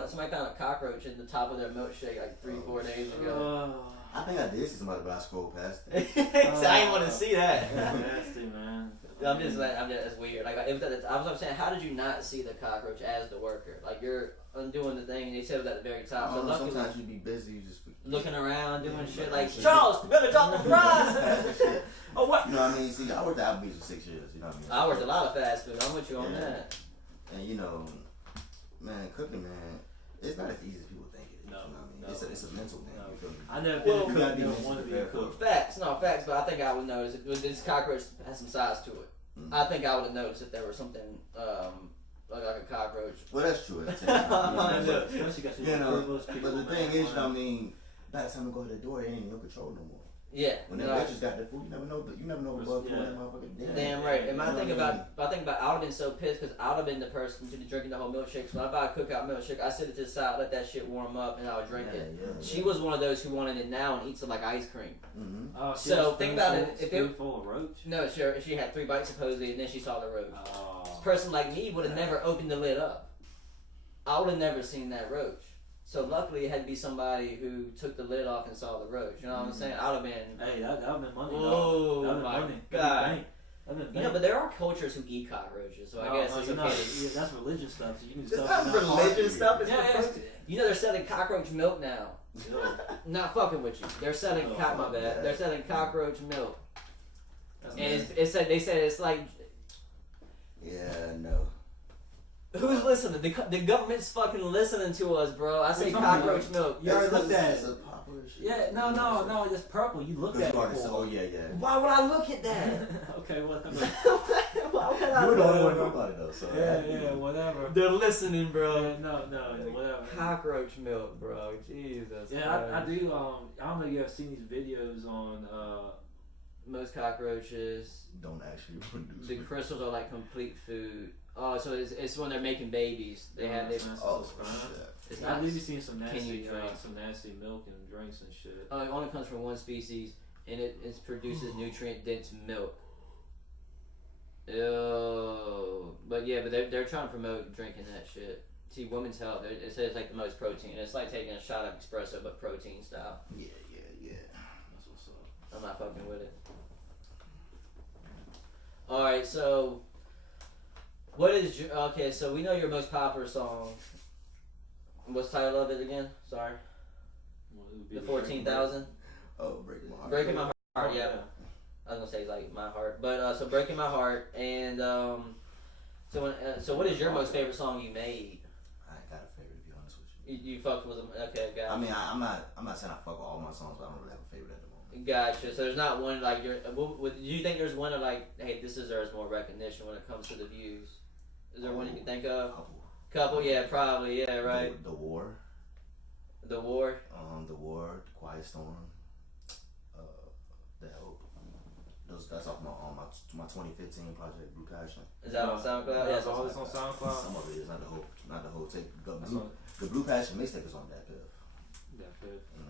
Somebody found a cockroach in the top of their milkshake like 3-4 days ago. I think I did see somebody, but I scrolled past it. I didn't want to see that. Nasty, man. I'm just it's weird. Like I was saying, how did you not see the cockroach as the worker? Like you're undoing the thing, and they said it was at the very top. So luckily, sometimes you be busy, you just looking around, doing shit like Charles, you better drop the fries. Oh what? You know what I mean? See, I worked at Applebee's for 6 years. You know what I mean? I worked a lot of fast food. I'm with you on that. And you know, man, cooking, man, it's not as easy as people think it is. No, you know what I mean? It's a mental thing. No. I never been a cook. You never wanted to be a cook. Facts, but I think I would notice if this cockroach has some size to it. I think I would have noticed if there was something like a cockroach. Well, that's true. But the thing is, I mean, by the time we go to the door, there ain't no control no more. Yeah. When that bitch got the food, you never know the bug for that motherfucker. Damn right. And I think about, I would have been so pissed because I would have been the person to be drinking the whole milkshake. So when I buy a cookout milkshake, I sit it to the side, let that shit warm up, and I would drink it. She was one of those who wanted it now and eats it like ice cream. Oh, so think about it. If it full of roach. No, she had 3 bites supposedly, and then she saw the roach. Oh. A person like me would have never opened the lid up. I would have never seen that roach. So luckily, it had to be somebody who took the lid off and saw the roach. You know what I'm saying? I'd have been. Hey, that would have been money. Oh my god! You know, but there are cultures who eat cockroaches, so I guess it's okay. That's religious stuff. So you can it's not religious stuff. You know, they're selling cockroach milk now. Ew. Not fucking with you. They're selling Oh, my bad. yeah. They're selling cockroach milk, That's and nasty. they said it's like. Yeah, no. Who's listening? The government's fucking listening to us, bro. I say Come cockroach on. milk. You already looked at It's it. a popular shit. Yeah, no, it's purple. You looked at it Oh before. yeah. Why would I look at that? Okay, whatever. Why would I You were the only look? one who knew about it though, so Yeah, whatever. They're listening, bro. Yeah, no, whatever. Cockroach milk, bro. Jesus. Yeah, I Christ. do. I don't know if you ever seen these videos on. Most cockroaches, don't actually produce the it. crystals are like complete food. Oh, so it's when they're making babies. They have they. Oh Sperm. shit. It's I not. believe you've seen some Can nasty, you drink? some nasty milk and drinks and shit. It only comes from one species, and it produces nutrient dense milk. Ew. But yeah, but they're trying to promote drinking that shit. See, women's health. It says it's like the most protein. It's like taking a shot of espresso, but protein style. Yeah. That's what's up. I'm not fucking with it. All right, so what is your okay? So we know your most popular song. What's the title of it again? Sorry, Well, it would be the 14,000. Oh, breaking my heart. Breaking my heart. Yeah, I was gonna say like my heart, but so breaking my heart and so what is your most favorite song you made? I ain't got a favorite to be honest with you. You fucked with them. Okay, got. I mean, I'm not saying I fuck with all my songs, but I don't really have a favorite at the moment. Gotcha. So there's not one like your. Do you think there's one of like, hey, this deserves more recognition when it comes to the views? Is there one you can think of? Couple, yeah, probably, yeah, right. The War. The War. The War, The Quiet Storm. The Help. That's off my 2015 project, Blue Passion. Is that on SoundCloud? Yeah, Yeah, it's all this on SoundCloud. Some of it is not the whole tape. That's on The Blue Passion mixtape is on that bill. that fifth. Mm-hmm.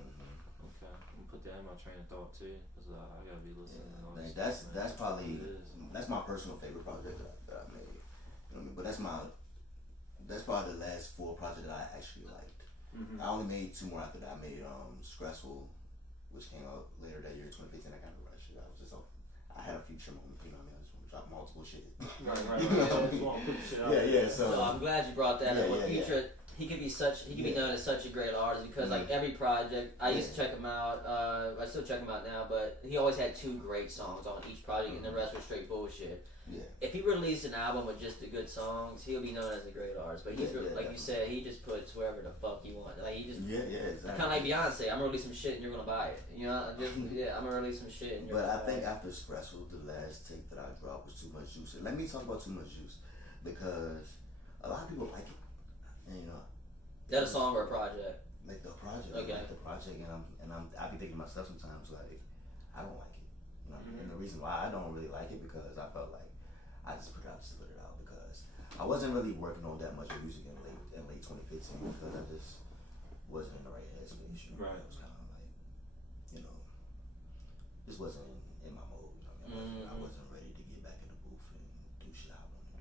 Okay, I'm gonna put that in my train of thought too, cause I gotta be listening. to all this That's stuff, man. probably It is. that's my personal favorite project that I made. You know what I mean? But that's probably the last full project that I actually liked. Mhm. I only made two more after that. I made Stressful, which came out later that year, 2015. I kind of rushed it. I had a future moment, you know what I mean? I just want to drop multiple shit. Right. You know what I Yeah, mean? just wanna put the shit out Yeah, there. yeah. So I'm glad you brought that up. Yeah, With yeah, Future, he could be known as such a great artist because like Mhm. every project, I used to Yeah. check him out. I still check him out now, but he always had two great songs on each project, and the rest was straight bullshit. yeah, If he released an album with just the good songs, he'll be known as a great artist. But he's Yeah, like definitely. you said, he just puts wherever the fuck he wants. Like he just yeah, exactly. kind of like Beyonce. I'm gonna release some shit and you're gonna buy it. You know, I'm gonna release some shit and you're But gonna I buy think it. after Stressful, the last tape that I dropped was Too Much Juice. And let me talk about Too Much Juice because a lot of people like it, and you know, That a song or a project? like the project, Okay. like the project, and I be thinking to myself sometimes like I don't like it, you know. And the reason why I don't really like it because I felt like I just put it out, just put it out because I wasn't really working on that much music in late 2015 because I just wasn't in the right headspace. You know? Right. It was kind of like, you know, just wasn't in my mode. You know what I mean? I wasn't ready to get back in the booth and do shit I wanted to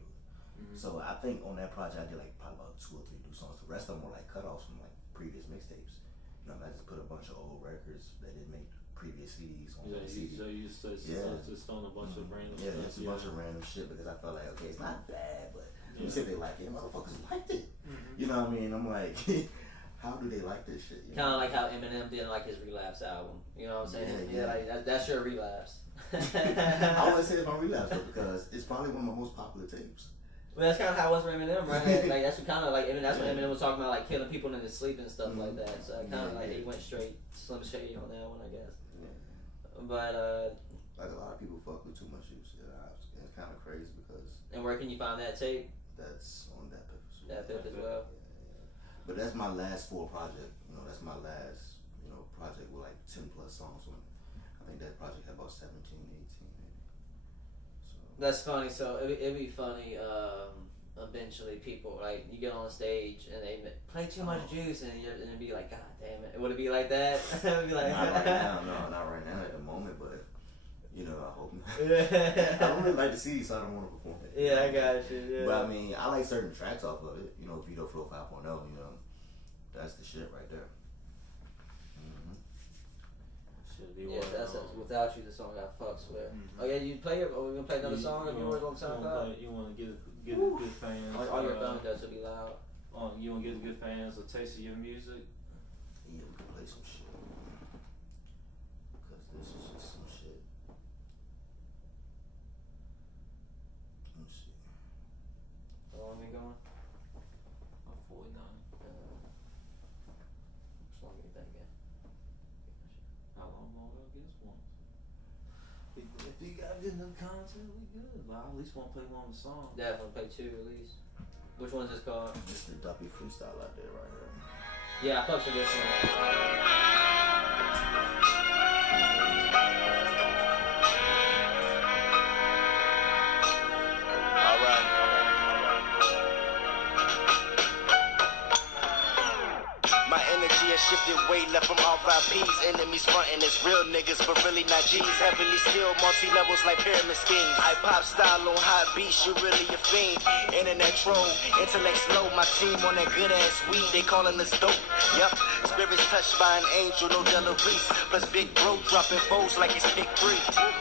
do. So I think on that project I did like probably about 2 or 3 new songs. The rest of them were like cut-offs from like previous mixtapes. You know, I just put a bunch of old records that didn't make previous CDs on Yeah, the CD. so you just on a bunch of random Yeah, stuff. just a bunch of random shit because I felt like, okay, it's not bad, but you Yeah. said they like it, motherfuckers liked it. You know what I mean? I'm like, how do they like this shit? You Kind know? of like how Eminem didn't like his Relapse album. You know what I'm saying? Yeah. Like that's your relapse. I always say it's my relapse though because it's probably one of my most popular tapes. Well, that's kind of how it was for Eminem, right? Like that's kind of like that's when Eminem was talking about like killing people in his sleep and stuff like that. So kind of like he went straight Slim Shady on that one, I guess. Yeah. But Like a lot of people fuck with Too Much Juice. Yeah, it's kind of crazy because and where can you find that tape? that's on that Piff as well. That Piff as well. Yeah. But that's my last full project. You know, that's my last project with like 10 plus songs on it. I think that project had about 17, 18 maybe. So. That's funny. So it'd be funny. Eventually, people like you get on stage and they play Too Much Juice, and it'd be like, God damn it! Would it be like that? It'd be like, Not right now, no, not right now at the moment, but you know, I hope not. Yeah. I don't really like the CD, so I don't want to perform it. Yeah, I got you. Yeah. But I mean, I like certain tracks off of it. You know, Vito Flow 5.0, you know, that's the shit right there. Should be Yeah, what, that's Without You, the song I fucks with. Oh yeah, you play it? Or we gonna play another song of yours on SoundCloud? You want to get good fans. All your phone does will be loud. You want to give the good fans a taste of your music? Yeah, we can play some shit. Because this is just some shit. Let me see. How long we going? 49. How long are you thinking? How long more? I guess once. If you got good enough content, we good. But I at least want to play one of the songs. Definitely play 2 at least. Which one's this called? It's the Duppy freestyle out there right here. Yeah, I fucks with this one. Alright. My energy has shifted way left from RIPs. Enemies frontin' as real niggas, but really not G's. Heavily skilled, multi-levels like pyramid schemes. I pop style on hot beats, you really a fiend. Internet troll, intellect slow. My team on that good ass weed, they callin' us dope. Yup, spirits touched by an angel, no Della Reese. Plus big bro dropping foes like it's pick 3.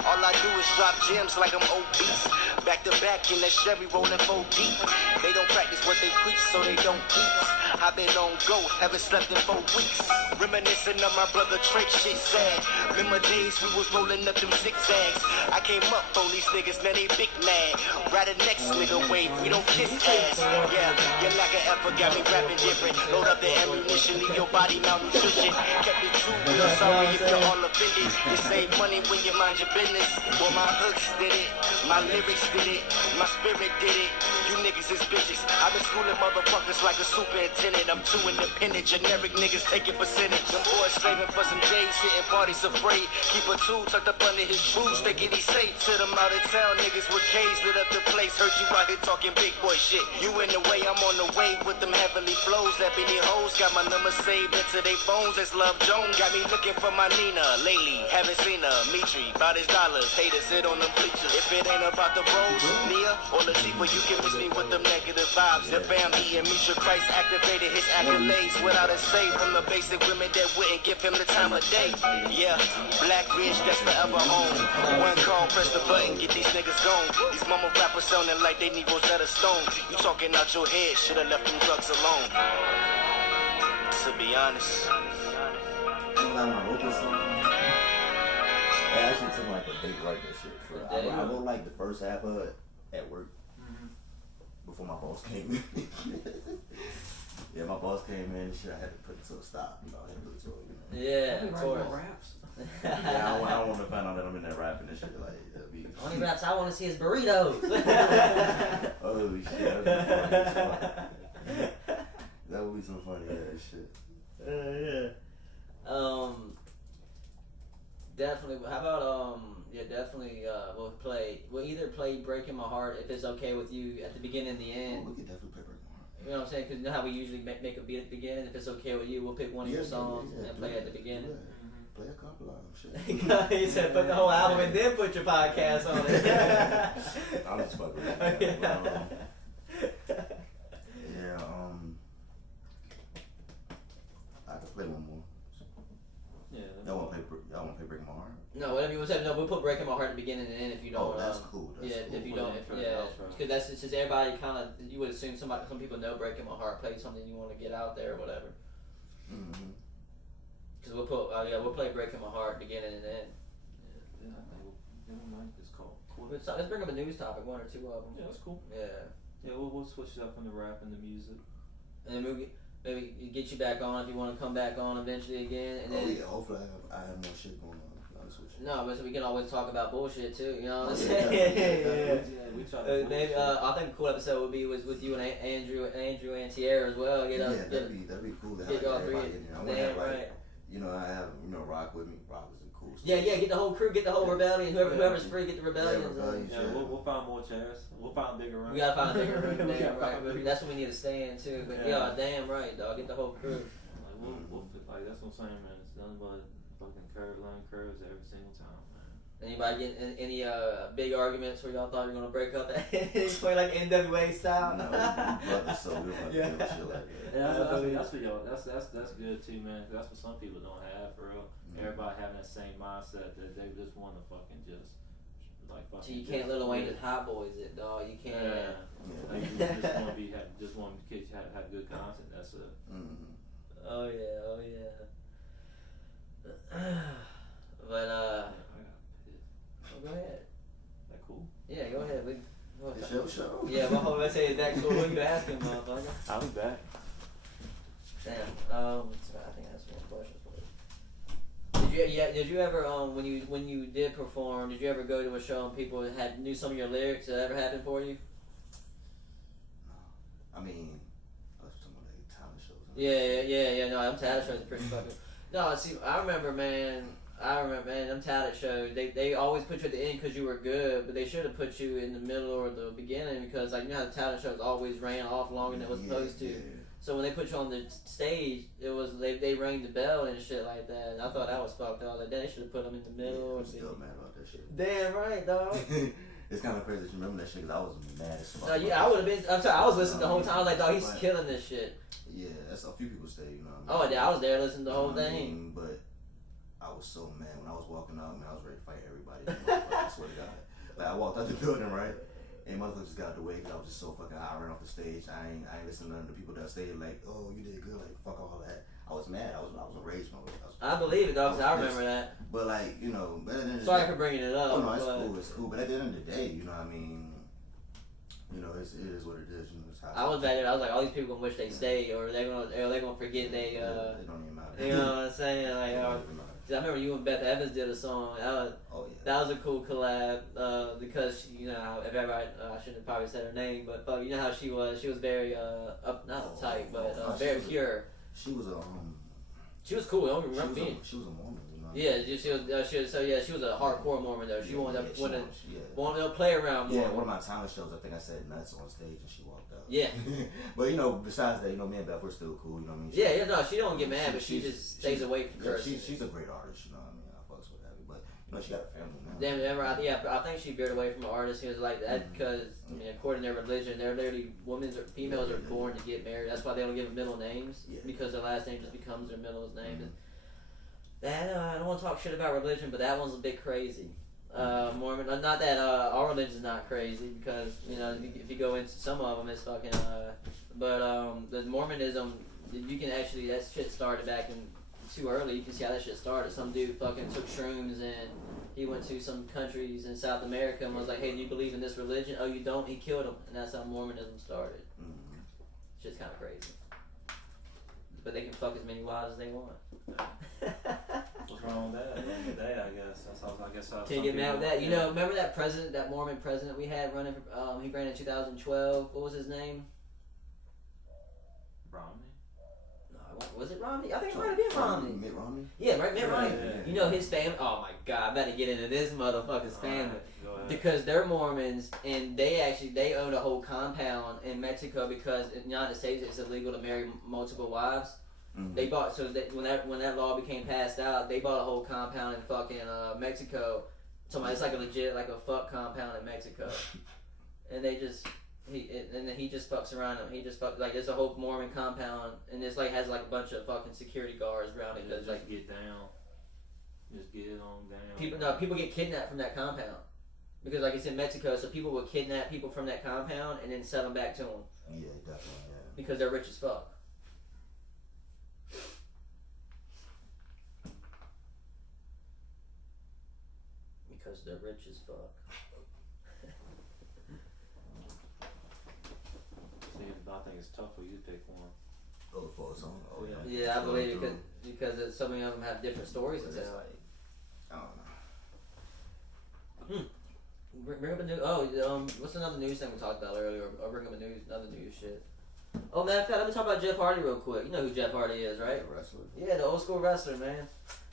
All I do is drop gems like I'm obese. Back to back in that Chevy rolling 4 deep. They don't practice what they preach, so they don't eat. I've been on go, haven't slept in 4 weeks. Reminiscing of my brother Trey, shit sad. Remember days we was rolling up them zigzags. I came up on these niggas, now they big mad. Ride the next nigga wave, we don't kiss ass. Yeah, your lack of effort got me rapping different. Load up the ammunition, leave your body malnutrition. Kept it too real, sorry if you're all offended. You save money when you mind your business. Well, my hooks did it, my lyrics did it, my spirit did it. You niggas is bitches. I've been schooling motherfuckers like a superintendent. I'm too independent, generic niggas taking percentage. Them boys slaving for some J's, hitting parties afraid. Keep a tool tucked up under his shoes, thinking he's safe. To them out of town niggas with K's lit up the place. Heard you out here talking big boy shit. You in the way, I'm on the way with them heavenly flows. That Benny hoes got my number saved into they phones. That's Love Jones. Got me looking for my Nina lately. Haven't seen her. Metri, about his dollars. Haters sit on them bleachers. If it ain't about the bros, Nia or Latifah, you can miss me with them negative vibes. The family and Metri Christ activated his accolades without a say from the basic women that wouldn't give him the time of day. Yeah, Black Ridge, that's forever home. One call, press the button, get these niggas gone. These mama rappers sounding like they need Rosetta Stone. You talking out your head, should've left them drugs alone. To be honest. I don't like when I wrote this song. I actually took like a day to write that shit. I wrote like the first half of it at work before my boss came in. Yeah, my boss came in and shit. I had to put it to a stop. You know, I had to put it to a, Yeah, of course. Raps. Yeah, I don't want to find out that I'm in there rapping and shit. Like, that'd be. Only raps I want to see is burritos. Oh shit, that'd be funny as fuck. That would be some funny ass shit. Yeah. Definitely. How about yeah, definitely. We'll either play "Breaking My Heart" if it's okay with you at the beginning and the end. Oh, we could definitely play Breaking My Heart. You know what I'm saying? Because you know how we usually make a beat at the beginning. If it's okay with you, we'll pick one of your songs and play it at the beginning. Play a couple of them, shit. He said put the whole album and then put your podcast on it. I'm just fucking with you. Yeah, I could play one more. Yeah. Y'all want to play Breaking My Heart? No, whatever you want to say. No, we'll put "Breaking My Heart" at the beginning and end if you don't. Oh, that's cool. That's yeah, cool. if you don't, because that's since everybody kind of, you would assume some people know "Breaking My Heart," play something you want to get out there or whatever. Mm-hmm. Because we'll play "Breaking My Heart" beginning and end. Yeah, I think we'll make this call. Cool. Let's bring up a news topic, one or two of them. Yeah, that's cool. Yeah. Yeah, we'll switch it up from the rap and the music. And then maybe get you back on if you want to come back on eventually again. And then, yeah, hopefully I have more shit going on. To be honest with you. No, but so we can always talk about bullshit too. You know what I'm Oh, saying? Yeah, we try to Maybe I think a cool episode would be with you and Andrew and Tierra as well. That'd be cool to get have all three. everybody in there. I want to Damn have, like, right. you know, I have, you know, Rock with me. Rock is a cool. Yeah, get the whole crew, get the whole rebellion. Whoever's free, get the rebellion. Yeah, we'll find more chairs. We'll find a bigger room. We gotta find a bigger room. We Damn gotta right. find a bigger That's what we need to stay in too. But Yeah. damn right, dog. Get the whole crew. Like we'll fit, like that's what I'm saying, man. It's nothing but fucking line curves every single time, man. Anybody getting any big arguments where y'all thought you were gonna break up at any point, like NWA style? No, brothers, so we don't have to deal with shit like that. Yeah, that's for y'all. That's good too, man. 'Cause that's what some people don't have for real. Everybody having that same mindset that they just want to fucking just like fucking. So you can't Lil Wayne and Hot Boys it, dog. You can't. Yeah. Like you just want to have good content. That's it. Mm-hmm. Oh yeah. But I got oh, go ahead. that cool? Yeah, go ahead. It's your show. Yeah, but hold on, say is that cool? What you asking, motherfucker? I'll be back. Damn. So I think I have some more questions for you. Did you ever when you did perform, did you ever go to a show and people knew some of your lyrics? Did that ever happen for you? I mean, I was talking about like talent shows. Yeah. No, them talent shows are pretty fucking. No, see, I remember, man, them talent shows. They always put you at the end because you were good, but they should have put you in the middle or the beginning because, like, you know how the talent shows always ran off longer than it was supposed to. Yeah. So when they put you on the stage, it was they rang the bell and shit like that. And I thought that was fucked up. Like, they should have put them in the middle. Yeah, or I'm still mad about that shit. Damn right, dog. It's kind of crazy that you remember that shit because I was mad as fuck. No, yeah, I would have been. I'm sorry, I was listening the whole time. I was like, dog, he's killing this shit. Yeah, that's a few people say, you know what I Oh, mean? yeah, I was there listening to the whole You know what I thing. mean? But I was so mad when I was walking out, man. I was ready to fight everybody. I swear to God. Like, I walked out the building, right? And motherfuckers just got out the way because I was just so fucking high. I ran off the stage. I ain't listening to none of the people that stayed like, oh, you did good. Like, fuck all that. I was mad. I was enraged. I believe it, dog, because I pissed. remember that. But, like, you know, better than Sorry for bringing it up. Oh, no, it's but cool. It's cool. But at the end of the day, you know what I mean? You know, it is what it is. You know, it's how I was back there. I was like, all these people gonna wish they stayed, or they're gonna forget they. it don't even matter. You know what I'm saying? Like, It don't even matter. I remember you and Beth Evans did a song. Oh, yeah. That was a cool collab because you know how if everybody I shouldn't have probably said her name, but fuck, you know how she was very not uptight but very pure. She was a She was cool. I don't remember being. She was a Mormon, you know. Yeah, she was a hardcore Mormon though. She wanted to play around more. Yeah, one of my talent shows, I think I said nuts on stage and she walked out. Yeah. But you know, besides that, you know, me and Beth we're still cool. You know what I mean? Yeah, no, she don't get mad, but she just stays away from cursing. She's a great artist. You know what I mean? I fucks with her, but you know, she got a family now. Damn, I think she veered away from an artist who was like that because I mean, according to their religion, they're literally females are born to get married. That's why they don't give them middle names because their last name just becomes their middle name. Mm-hmm. That I don't want to talk shit about religion, but that one's a bit crazy. Mormon, not that our religion's not crazy because you know if you go into some of them, it's fucking. But the Mormonism, you can actually that shit started back in too early. You can see how that shit started. Some dude fucking took shrooms and he went to some countries in South America and was like, "Hey, do you believe in this religion? Oh, you don't?" He killed him, and that's how Mormonism started. Mm-hmm. Shit's kind of crazy. But they can fuck as many wives as they want. What's wrong with that? At the end of the day, I guess. Can't get mad with that. You know, remember that president, that Mormon president we had running for, he ran in 2012. What was his name? Romney? No, was it Romney? I think it might have been Romney. Mitt Romney? Yeah, right, Mitt Romney. Yeah. You know his family. Oh my God, I better get into this motherfucker's family. Go ahead. Because they're Mormons and they own a whole compound in Mexico because in the United States it's illegal to marry multiple wives. Mm-hmm. They bought when that law became passed out, they bought a whole compound in fucking Mexico. So it's like a legit like a fuck compound in Mexico, and he just fucks around them. He just fuck like there's a whole Mormon compound, and it's like has like a bunch of fucking security guards around it. Just Like get down, just get it on down. people get kidnapped from that compound because like it's in Mexico, so people will kidnap people from that compound and then sell them back to them. Yeah, definitely. Yeah. Because they're rich as fuck. Because they're rich as fuck. See, I think it's tough for you to pick one. Oh, for a song. Oh yeah. Yeah, I believe it because so many of them have different stories to tell. I don't know. Bring up a new. What's another news thing we talked about earlier? Or bring up another news shit. Oh, matter of fact, let me talk about Jeff Hardy real quick. You know who Jeff Hardy is, right? The wrestler. Yeah, the old school wrestler, man.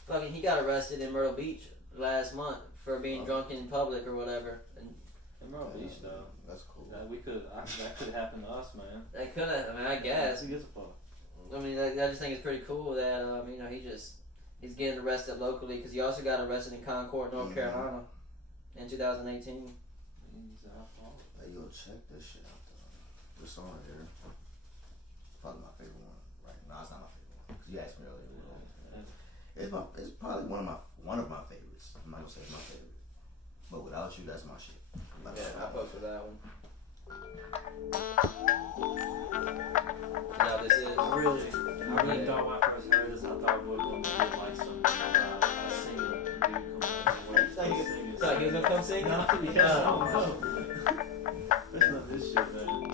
Fucking, he got arrested in Myrtle Beach last month for being drunk in public or whatever. And Myrtle Beach, though. That's cool. That could happen to us, man. that could have. I mean, I guess. Who gives a fuck? I mean, I just think it's pretty cool that you know he's getting arrested locally because he also got arrested in Concord, North Carolina, in 2018. Hey, yo, check this shit out though. This song right here, probably my favorite one. Right? No, it's not my favorite one. Cause you asked me earlier. It's probably one of my favorites. I'm not gonna say it's my favorite, but without you, that's my shit. Yeah, I fucks with that one. Now this is I really thought when I first heard this, I thought we were going to get like some Listen to this shit, man.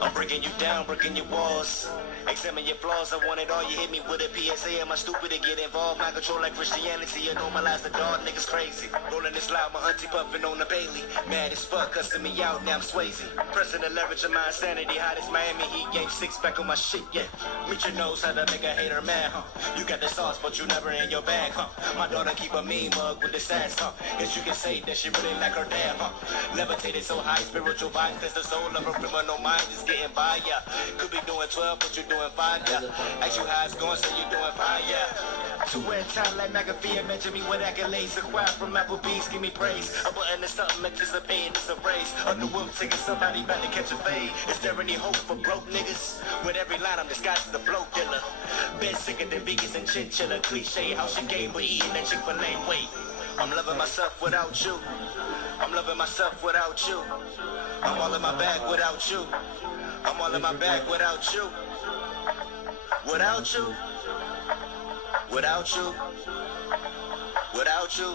I'm breaking you down, breaking your walls. Examine your flaws, I want it all. You hit me with a PSA. Am I stupid to get involved? My control like Christianity. You normalize the dog, niggas crazy. Rolling this loud, my auntie puffing on the Bailey. Mad as fuck, cussing me out, now I'm Swayze. Pressing the leverage of my insanity. Hot as Miami Heat, game 6 back on my shit, yeah. Meet your nose, how to make a hater mad, huh? You got the sauce, but you never in your bag, huh? My daughter keep a mean mug with the sass, huh? Guess you can say that she really like her dad, huh? Levitated so high, spiritual vibes, that's the soul of a criminal mind is getting by, yeah. Could be doing 12, but you're doing 5, yeah. Ask you how it's going, so you're doing fine, yeah. 2 at a time like McAfee, imagine me with accolades. Acquired from Applebee's, give me praise. A button is something, anticipating it's a race. A new wolf taking somebody back to catch a fade. Is there any hope for broke niggas? With every line I'm disguised as a bloke dealer. Bed sicker than vegans and chinchilla. Cliche, how she gave but eating that Chick-fil-A. Wait, I'm loving myself without you. I'm loving myself without you. I'm all in my bag without you. I'm all in my bag without you. Without you. Without you. Without you.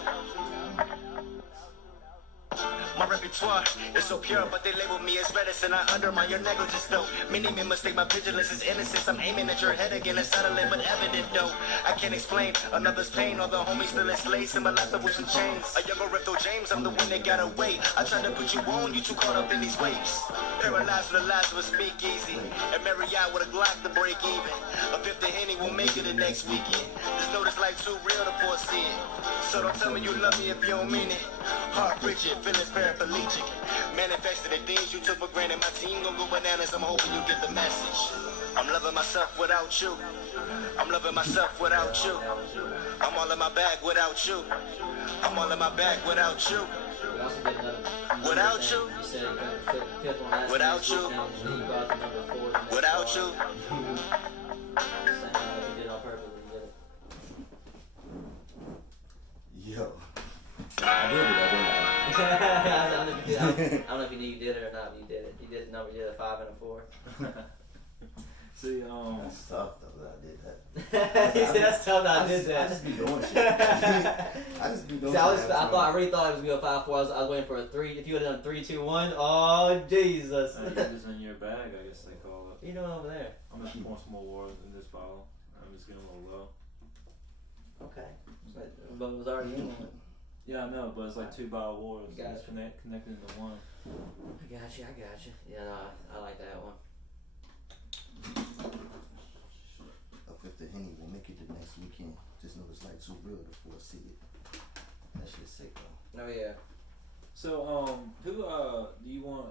My repertoire is so pure, but they label me as medicine. I undermine your negligence, though. Many men mistake my vigilance as innocence. I'm aiming at your head again, it's settling, but evident, though. I can't explain another's pain. All the homies still enslaved in my life with some chains. A younger Ripto James, I'm the one that got away. I tried to put you on, you too caught up in these waves. Paralyzed with the last of a speakeasy. And Marriott with a Glock to break even. A fifth of Henny won't make it the next weekend. Just know this life too real to foresee it. So don't tell me you love me if you don't mean it. Heart rigid, feelings paraplegic. Manifested the things you took for granted. My team gon' go bananas, I'm hoping you get the message. I'm loving myself without you. I'm loving myself without you. I'm all in my bag without you. I'm all in my bag without you. Without you. Without you. Without you. Yo. I did it, I don't know if you knew you did it or not, but you did it. You did the number, you did a 5 and a 4. See, That's tough though that I did that. He said that's tough that I did that. I just be doing shit. I just be doing See, shit. I really thought it was going to be a 5-4. I was waiting for a 3. If you would have done 3, 2, 1, oh, Jesus. it was in your bag, I guess they call it. What are you doing over there? I'm just pouring some more water in this bottle. I'm just getting a little low. Okay. But it was already in one. Yeah, I know, but it's like 2 bottle waters. Gotcha. It's connected into one. I got you. Yeah, no, I like that one. A fifth of Henny will make it the next weekend. Just know it's like too real to foresee it. That shit's sick though. Oh, yeah. So, who, do you want,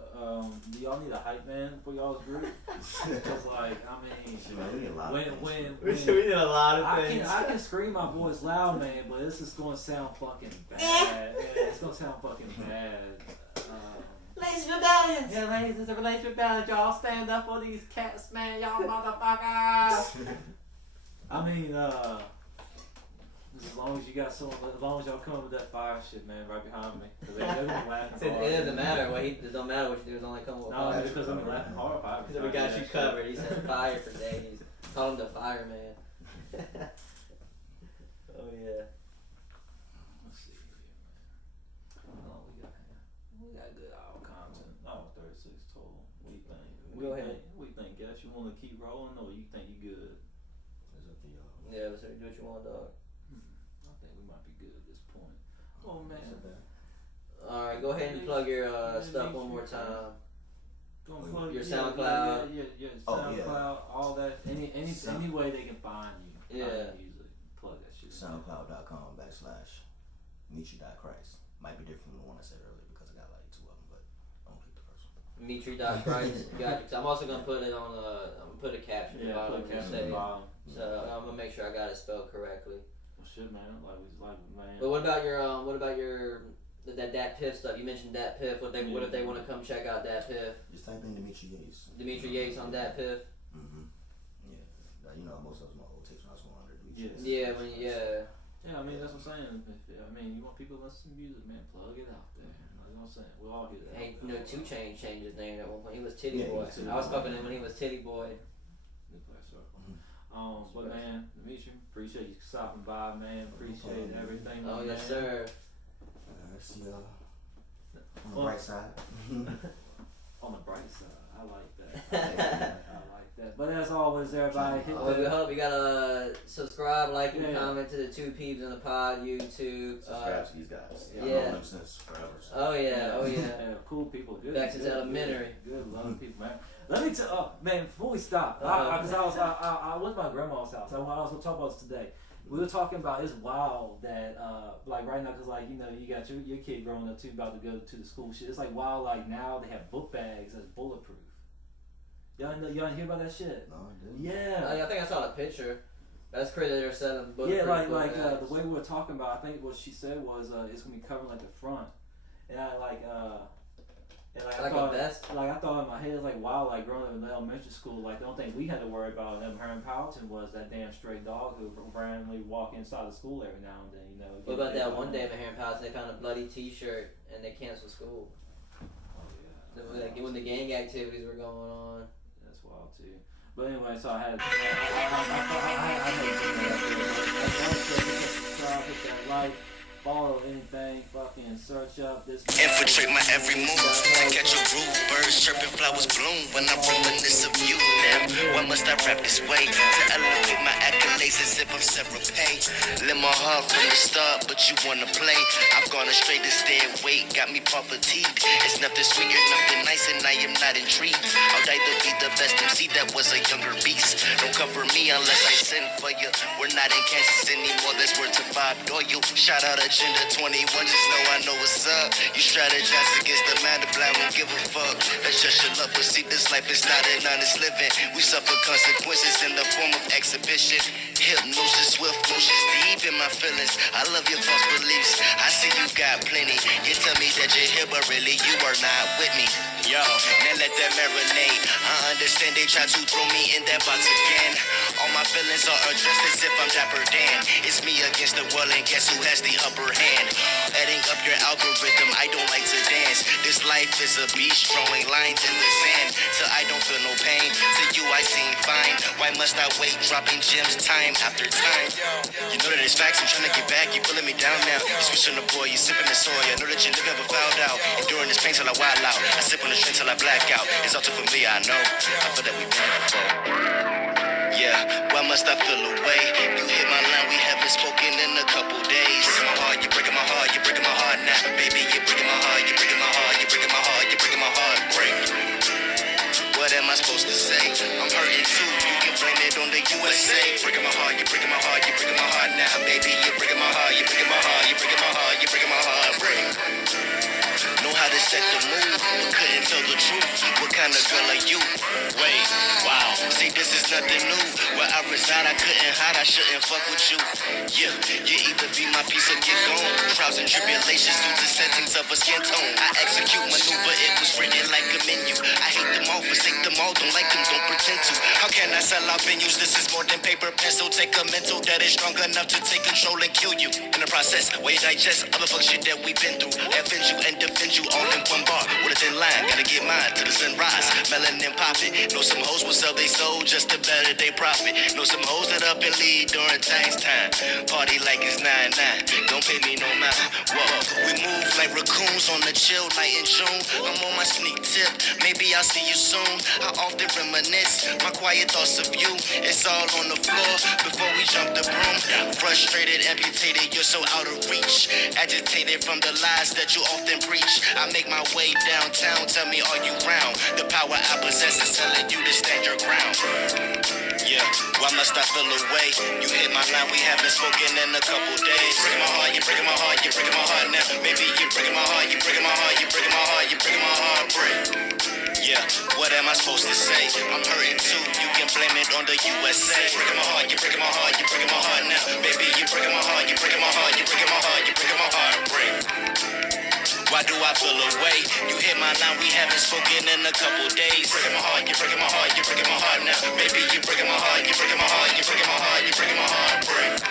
do y'all need a hype man for y'all's group? Because, like, I mean, Man, we need a lot of things. We did a lot of I things. can scream my voice loud, man, but this is going to sound fucking bad. Yeah, it's going to sound fucking bad. Ladies and rebellions! Yeah, ladies, it's a relationship balance. Y'all stand up for these cats, man. Y'all motherfuckers. I mean, as long as you got someone, as long as y'all come up with that fire shit, man, right behind me. Because they're going to be laughing hard. It doesn't matter. It don't matter what you do. It's only come with No, fire. it's because I'm laughing hard. Because we got you covered. He said fire for days. Call him the fireman. Oh, yeah. Let's see here, man. Oh, we got good all content. Oh, 36 total. What do you think? Go ahead. What do you think, guys? You want to keep rolling, or you think you good? It's up to y'all. Yeah, so do what you want, dog. I think we might be good at this point. Oh man. Alright, go ahead and plug your stuff one more time. Gonna plug Your SoundCloud. Yeah, Oh, SoundCloud, yeah. all that. Any way they can find you. Yeah. Music. Plug that shit. SoundCloud.com/Metri.Christ. Might be different from the one I said earlier because I got like 2 of them, but I'm gonna keep the first one. Metri.Christ. Got you. 'Cause I'm also gonna put it on I'm gonna put a caption at the Yeah, bottom. put a caption and at the say- bottom. So I'm gonna make sure I got it spelled correctly. Well, shit, man. Like man. But what about your that Piff stuff? You mentioned Dat Piff. What if they want to come check out Dat Piff? Just type in Dimitri Yates. Dimitri Yates on Dat Piff. Yeah. You know, most of my old tapes when I was going under Dimitri. Yeah, Yeah, I mean that's what I'm saying. I mean, you want people to listen to music, man. Plug it out there. You know what I'm saying? We're all here. Hey, you know, 2 Chainz changed his name at one point. He was Titty Yeah, he Boy. was Titty I was Boy. fucking him when he was Titty Boy. New Class Circle. But man, Dimitri, appreciate you stopping by, man. Appreciate everything. Oh man. yes, sir. That's on the bright side. On the bright side, I like that. I like that. But as always, everybody, hit we hope you gotta subscribe, like, and comment to the Two Peeps in the Pod YouTube. Subscribe to these guys. Yeah. I've known them since forever. So. Oh yeah. Yeah, cool people. Good. Back since elementary. Good, loving people, man. Let me tell, man. Before we stop, I went to my grandma's house. I was talking about this today. We were talking about it's wild that like right now, cause like you know you got your kid growing up too, about to go to the school shit. It's like wild, like now they have book bags that's bulletproof. Y'all didn't hear about that shit? No, I didn't. Yeah. I think I saw the picture. That's crazy. They're selling book. Yeah, like the way we were talking about. I think what she said was it's gonna be covering like the front, and I I thought, a vest. like I thought in my head, it's like wow, like growing up in elementary school, like the only thing we had to worry about them Herman Powelton was that damn stray dog who randomly walk inside the school every now and then, you know. What about that one day in Maharan Palace? They found a bloody T-shirt and they canceled school. Oh yeah. Like, when the gang activities were going on. That's wild too. But anyway, so I had hit that like. Follow anything, fucking search up this. Infiltrate my every move to catch a groove. Birds chirping, flowers bloom when I reminisce of you. Now, why must I rap this way to elevate my accolades as if I'm Sarah Pay? Lit my heart from the start, but you wanna play. I've gone astray, this dead weight got me fatigued. It's nothing sweet or nothing nice, and I am not intrigued. I'll either be the best MC that was a younger beast. Don't cover me unless I send for you. We're not in Kansas anymore, that's word to Bob Doyle. Shout out Agenda 21, just know I know what's up. You strategize against the man, the blind won't give a fuck. That's just your luck, but see this life is not an honest living. We suffer consequences in the form of exhibition. Hypnosis, swift motions, deep in my feelings. I love your false beliefs, I see you got plenty. You tell me that you're here, but really you are not with me. Yo, now let that marinate. I understand they try to throw me in that box again. All my feelings are addressed as if I'm Dapper Dan. It's me against the world, and guess who has the upper hand? Adding up your algorithm, I don't like to dance. This life is a beast, drawing lines in the sand. So I don't feel no pain, to you I seem fine. Why must I wait, dropping gems time after time? You know that it's facts, I'm trying to get back, you pulling me down now. You switching the boy, you sipping the soy. I know that you never fouled out. Enduring this pain till I wild out. I sip on the strength till I black out. It's all too familiar, I know. I feel that we've been before. Yeah, why must I feel away? You hit my line, we haven't spoken in a couple days. Breaking my heart, you're breaking my heart, you're breaking my heart now. Baby, you're breaking my heart, you're breaking my heart, you're breaking my heart, you're breaking my heart. Break. What am I supposed to say? I'm hurting too, you can blame it on the USA. Breaking my heart, you're breaking my heart, you're breaking my heart now. Baby, you're breaking my heart, you're breaking my heart, you're breaking my heart, you're breaking my heart. Break. Know how to set the mood, but couldn't tell the truth. What kind of girl are you? Wait, wow, see this is nothing new. Where I reside, I couldn't hide, I shouldn't fuck with you. Yeah, you either be my piece or get gone. Trials and tribulations due to settings of a skin tone. I execute maneuver, it was written like a menu. I hate them all, forsake them all, don't like them, don't pretend to. How can I sell out venues? This is more than paper pencil. Take a mental that is strong enough to take control and kill you. In the process, where you digest all the fuck shit that we've been through. Avenge you and defend you all in one bar with a thin line. Gotta get mine to the sunrise. Melanin popping. Know some hoes will sell they soul just to better they profit. Know some hoes that up and lead during tax time. Party like it's 9-9. Don't pay me no mind. Whoa, we move like raccoons on the chill night in June. I'm on my sneak tip. Maybe I'll see you soon. I often reminisce my quiet thoughts of you. It's all on the floor before we jump the broom. Frustrated, amputated, you're so out of reach. Agitated from the lies that you often preach. I make my way downtown, tell me are you round? The power I possess is telling you to stand your ground. Yeah, why must I feel away? You hit my line, we haven't spoken in a couple days. Breaking my heart, you're breaking my heart, you're breaking my heart now. Baby, you're breaking my heart, you're breaking my heart, you're breaking my heart, you're breaking my heart. Break. Yeah, what am I supposed to say? I'm hurting too, you can blame it on the USA. Breaking my heart, you're breaking my heart, you're breaking my heart now. Baby, you're breaking my heart, you're breaking my heart, you're breaking my heart, you're breaking my heart. Break. Why do I feel away? You hit my line, we haven't spoken in a couple days. Breaking my heart, you're breaking my heart, you're breaking my heart now. Baby, you're breaking my heart, you're breaking my heart, you're breaking my heart, you're breaking my heart. Break.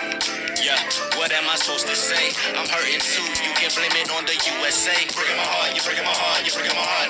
Yeah, what am I supposed to say? I'm hurting too, you can blame it on the USA. Breaking my heart, you're breaking my heart, you're breaking my heart.